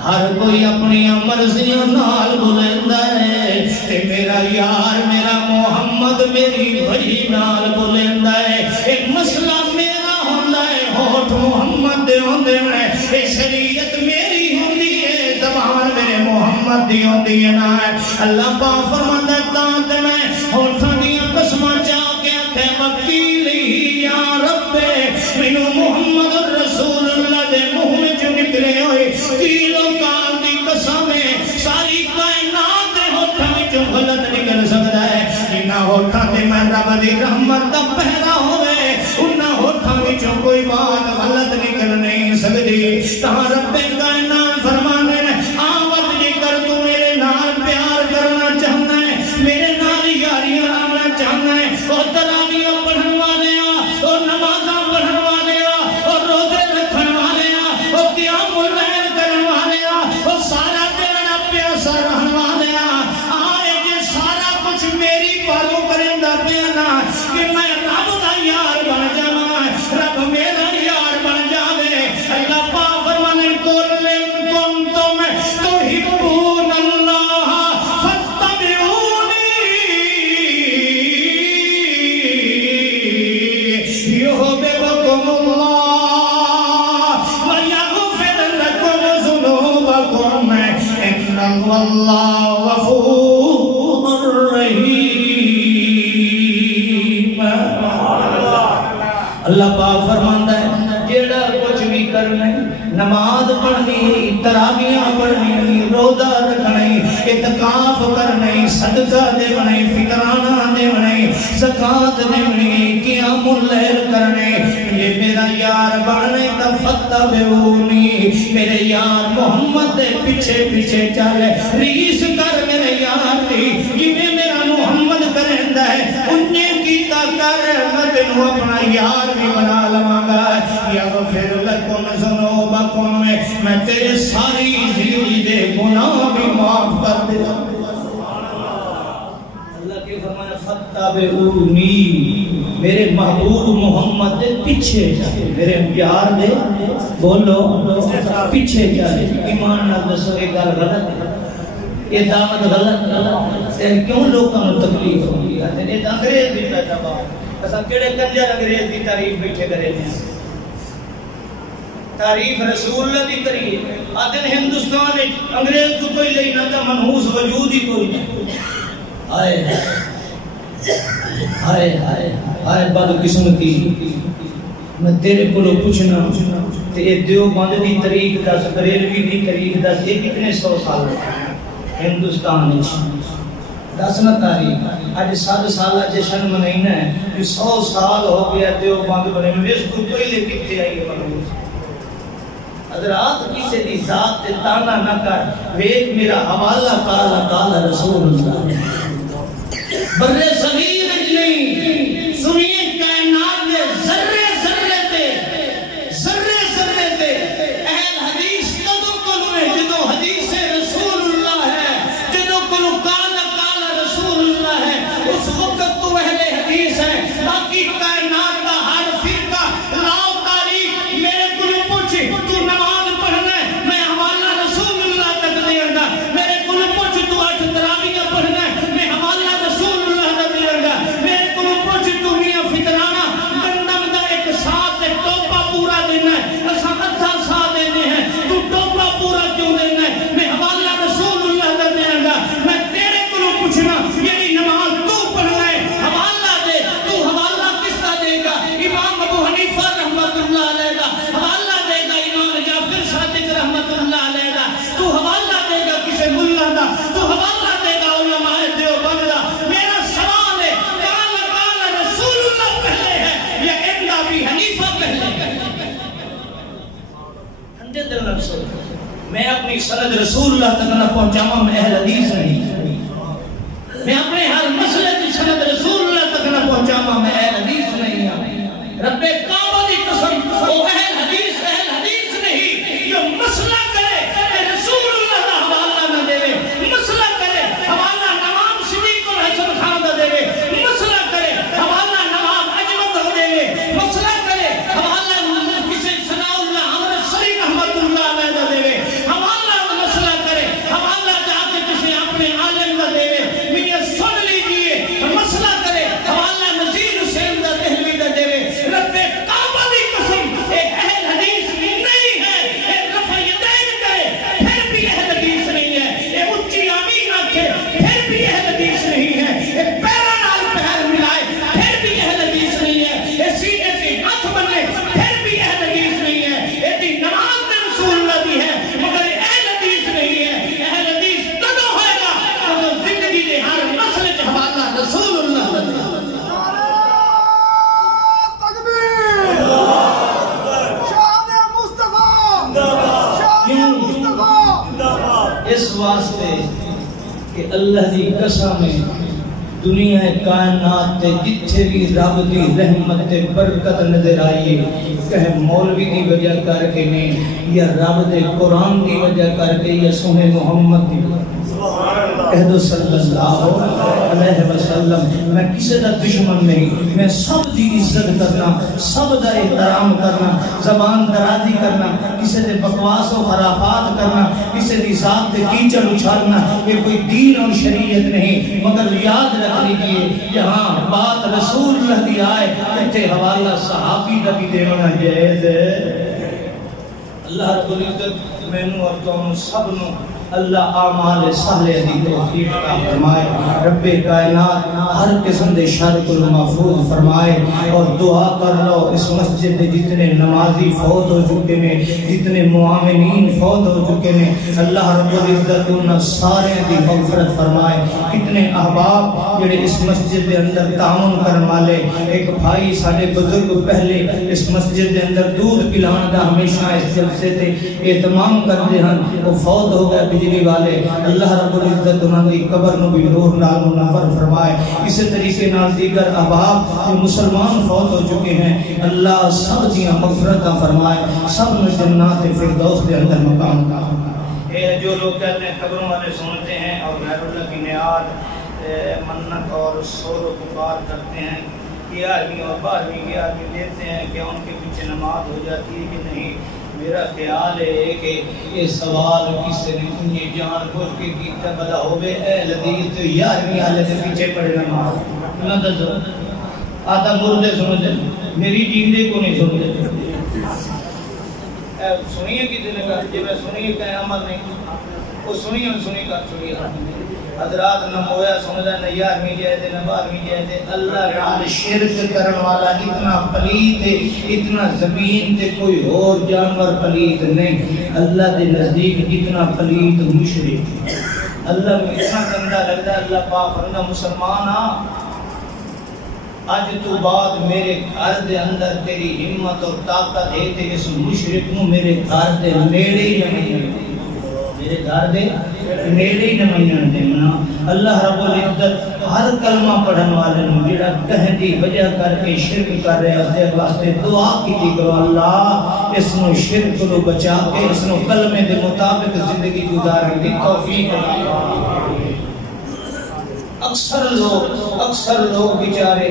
ہر کوئی اپنی مرضیوں نال بلندا ہے تے میرا یار میرا محمد میری وحی نال بلندا ہے ایک مسئلہ میرا ہوندا ہے ہوٹھ محمد دے ہوندے نے اے شریعت میری ہوندی ہے زبان میرے محمد دی ہوندی ہے نا اللہ پاک فرماندا ہے تاں تے میں ہوٹھاں دیاں قسماں چا کے آکھے وکیلی یا رب مینوں محمد رسول اللہ دے منہ وچ نکلے ہوئے کیلو کال نماز پڑھنی، تراویح پڑھنی، روزہ رکھنی، اعتکاف کرنی، صدقہ دیونی، فطرانہ دیونی، زکوٰۃ دیونی، قیام اللیل کرنے، یہ میرا یار بڑھنے کا فتبعونی، میرے یار محمد دے پیچھے پیچھے چلے، ریس کر میرے یار دی، یہ میرا محمد کرندہ ہے، انہیں کیتا کر میں تینوں اپنا یار بھی بنا لمانگا، یغفر لکم ذنوبکم، میں تیرے ساری زندگی دے گناہ بھی معاف کر دے۔ اللہ کے فرمایا فتبعونی، میرے محبوب محمد دے پیچھے چلے، میرے پیار دے بولو پیچھے چلے۔ ایمان نہ دسو یہ گل غلط ہے، یہ دعوت غلط ہے، کیوں لوگوں کو تکلیف ہوگی؟ یہ انگریز بھی پیدا ایسا کیڑے کنجر انگریز کی تعریف بیٹھے کرے ہیں، تعریف رسول اللہ دی کریے، آدھن ہندوستان انگریز کو کوئی لئی نہ تھا، منحوس وجود ہی کوئی نہیں۔ آئے آئے آئے آئے بد قسمتی، میں تیرے کو پوچھنا تے دیوبند دی تاریخ دس، بریلوی دی تاریخ دس، یہ کتنے 100 سال ہندوستان دس نہ تاریخ، آج 7 سالہ جشن منائینا ہے، جو 100 سال ہو گیا دیوبند بنے میں، اس کو کوئی لے کتے آئی ہے منحوس۔ حضرات کسی دی ذات تے تانا نہ کر، ویک میرا حوالہ قال رسول اللہ، برے صغیر نہیں، سنیے کائنات میں ذرے ذرے تے اہل حدیث کدو کلو ہے، جدو حدیث رسول اللہ ہے، جدو کلو قال رسول اللہ ہے، اس وقت تو اہل حدیث ہے، باقی کائنات کا ہر فرقہ لاؤ تاریخ میرے کلو پوچھ، تو نماز پڑھنا ہے میں حوالہ رسول اللہ تک دے گا، میرے کلو پوچھ تو 8 تراویح پڑھنا ہے میں حوالہ رسول اللہ تک دے گا، میرے کلو پوچھ تو میاں فطرانہ گندم دا ایک ساتھ ٹوپا پورا دینا ہے، ایسا اچھا ساتھ دینے ہیں، تو ٹوپا پورا کیوں دینا ہے میں حوالہ رسول اللہ تک دے گا، میں تیرے کلو پوچھنا یعنی نماز تو پڑھنا ہے حوالہ دے، تو حوالہ کس کا دے گا؟ امام ابو حنیفہ رحمت اللہ علیہ دا حوالہ دے گا، امام جعفر صادق رحمت اللہ علیہ دا، تو حوالہ دے گا کسی ملا دا، تو حوالہ دے گا علماء دیوبند دا۔ میرا سوال ہے قال رسول اللہ پہلے ہے یا ابن ابی حنیفہ پہلے ہے؟ ٹھنڈے دل نہ سوچ، میں اپنی سند رسول اللہ تک نہ پہنچاؤں، میں اہل حدیث نہیں، میں اپنے ہر مسئلے کی سند رسول اللہ تک نہ پہنچاؤں، میں اہل حدیث نہیں ہوں۔ رب کعبہ دی قسم وہ اہل حدیث نہیں، جو مسئلہ کرے کہ رسول اللہ کا حوالہ نہ دے، مسئلہ کرے حوالہ نواب صدیق الحسن خان دا دے، مسئلہ کرے حوالہ نواب اجمد ہو دے، مسئلہ کرے حوالہ کسی ثناء اللہ عمر سری رحمت اللہ علیہ دا دے، حوالہ مسئلہ کرے حوالہ جا کے کسی اپنے عالم دا دے، میرے سن لیجئے مسئلہ کرے حوالہ نذیر حسین دا دہلوی دا دے، رب کعبہ دی قسم ایک اہل حدیث نہیں ہے، ایک رفع یدین کرے پھر بھی اہل حدیث نہیں ہے، ایک اچھی آمین رکھے پھر بھی اہل حدیث نہیں ہے، ایک پیرا نال پیر ملائے پھر بھی اہل حدیث نہیں ہے، ایک سینے کے ہاتھ بنے پھر بھی اہل حدیث نہیں ہے، ایک نماز میں رسول اللہ دی ہے مگر اہل حدیث نہیں ہے۔ اہل حدیث تدو ہوئے گا تو زندگی دے ہر مسئلے کے حوالہ رسول اللہ دی۔ اس واسطے کہ اللہ دی قسم ہے دنیا کائنات تے جتھے بھی رب دی رحمت تے برکت نظر آئی کہ مولوی دی وجہ کر کے نہیں، یا رب دے قرآن دی وجہ کر کے، یا سونے محمد دی کہہ دو صلی اللہ علیہ وسلم۔ میں کسی دا دشمن نہیں، میں سب دی عزت کرنا، سب دا احترام کرنا، زبان درازی کرنا، کسی دے بکواس و خرافات کرنا، کسی دی ذات دے کیچڑ اچھالنا، یہ کوئی دین اور شریعت نہیں، مگر یاد رکھ لیجئے جہاں بات رسول اللہ دی آئے کہتے حوالہ صحابی دا بھی دینا جائز ہے۔ اللہ رب العزت میں نو اور تو سب نو اللہ اعمال صالحہ دی توفیق عطا فرمائے، رب کائنات ہر قسم دے شر کو محفوظ فرمائے، اور دعا کر لو اس مسجد دے جتنے نمازی فوت ہو چکے ہیں، جتنے معاونین فوت ہو چکے ہیں، اللہ رب العزت ان سارے دی مغفرت فرمائے۔ کتنے احباب جڑے اس مسجد دے اندر تعاون کرنے والے، ایک بھائی سارے بزرگ پہلے اس مسجد دے اندر دودھ پلان دا ہمیشہ اس جلسے تے اہتمام کرتے ہیں، وہ فوت ہو گئے بجلی والے، اللہ رب العزت انہوں کی قبر نو بھی نور نال منور فرمائے۔ اسی طریقے نال دیگر احباب جو مسلمان فوت ہو چکے ہیں، اللہ سب دیاں مغفرتاں فرمائے، سب نے جنات فردوس دے اندر مقام کا۔ جو لوگ کہتے ہیں قبروں والے سنتے ہیں اور غیر اللہ کی نیاد منت اور سور و پکار کرتے ہیں، 11ویں اور 12ویں کی آدمی لیتے ہیں کہ ان کے پیچھے نماز ہو جاتی ہے کہ نہیں؟ میرا خیال ہے کہ یہ سوال کسی نے انہیں جان بوجھ کے کیتا بلا ہوئے، اے لذیذ تو 11ویں آلے کے پیچھے پڑے نماز نہ دزو آدھا مردے سمجھے، میری جیندے کو نہیں سمجھے۔ سنیے کسی نے کہا جب سنیے کہ عمل نہیں، وہ سنیے کر چھوڑیے حضرات نہ مویا سمجھا نہ 11ویں جائے نہ 12ویں جائے، اللہ نال شرک کرن والا اتنا پلید ہے، اتنا زمین تے کوئی اور جانور پلید نہیں، اللہ دے نزدیک اتنا پلید مشرک ہے۔ اللہ کو اتنا گندا لگتا ہے، اللہ پاک فرماتا مسلمان آج تو بعد میرے گھر دے اندر تیری ہمت اور طاقت ہے تے اس مشرک نو میرے گھر دے نیڑے ہی نہیں، میرے گھر دے نیڑے ہی نہیں دینا۔ اللہ رب العزت ہر کلمہ پڑھن والے نو جڑا کہہ دی وجہ کر کے شرک کر رہے اس دے واسطے دعا کیتی کرو، اللہ اس نو شرک کو بچا کے اس نو کلمے دے مطابق زندگی گزارنے دی توفیق عطا۔ اکثر لوگ بیچارے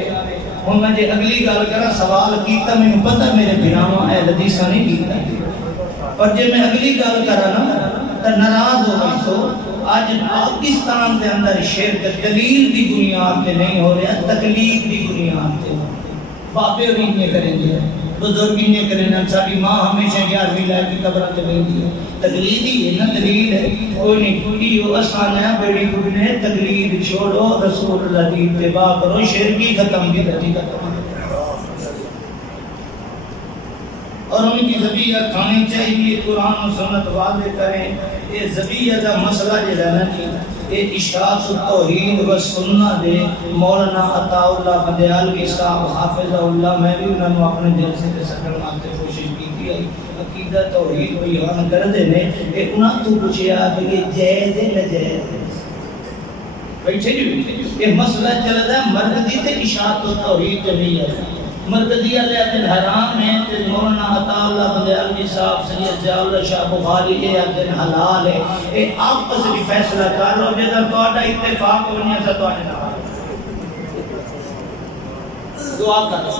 ہن میں جے اگلی گل کرا سوال کیتا میں پتہ میرے بناواں اے حدیث نہیں کیتا، پر جے میں اگلی گل کرا نا تو ناراض ہو گئی۔ سو آج پاکستان دے اندر شرک دلیل دی بنیاد تے نہیں ہو رہا، تقلید دی بنیاد تے۔ بابے اور انہیں کریں گے، بزرگ انہیں کریں گے، ساری ماں ہمیشہ 11ویں لائے کی قبرہ تے بیٹھی ہے، تقلید ہی ہے نا، دلیل ہے کوئی نہیں، کوئی آسان ہے بیڑی گھٹنے، تقلید چھوڑو، رسول اللہ دی اتباع کرو، شرکی ختم بھی رہتی ختم۔ اور ان کی ذبیحہ کھانی چاہیے، قرآن و سنت واضح کریں۔ یہ ذبیحہ کا مسئلہ جو ہے نا، یہ اشاعت التوحید و سنت دے مولانا عطا اللہ بدیالوی صاحب حافظ اللہ، میں بھی انہوں نے اپنے جلسے سے سکر مانتے کوشش کی تھی، عقیدہ توحید و ایمان کردے نے، کہ انہوں تو پوچھیا کہ یہ جائز ہے نہ جائز ہے؟ بیٹھے جو یہ مسئلہ چل رہا ہے مرکزی تے اشاعت التوحید نہیں ہے، مرکزی علیہ دن حرام ہے، تے مولانا عطا اللہ بدیالوی صاحب سید ضیاء اللہ شاہ بخاری یہ دن حلال ہے۔ یہ آپس میں فیصلہ کر لو، جیسا تہاڈا اتفاق ہونی ہے تو تہاڈے نال دعا کر لو۔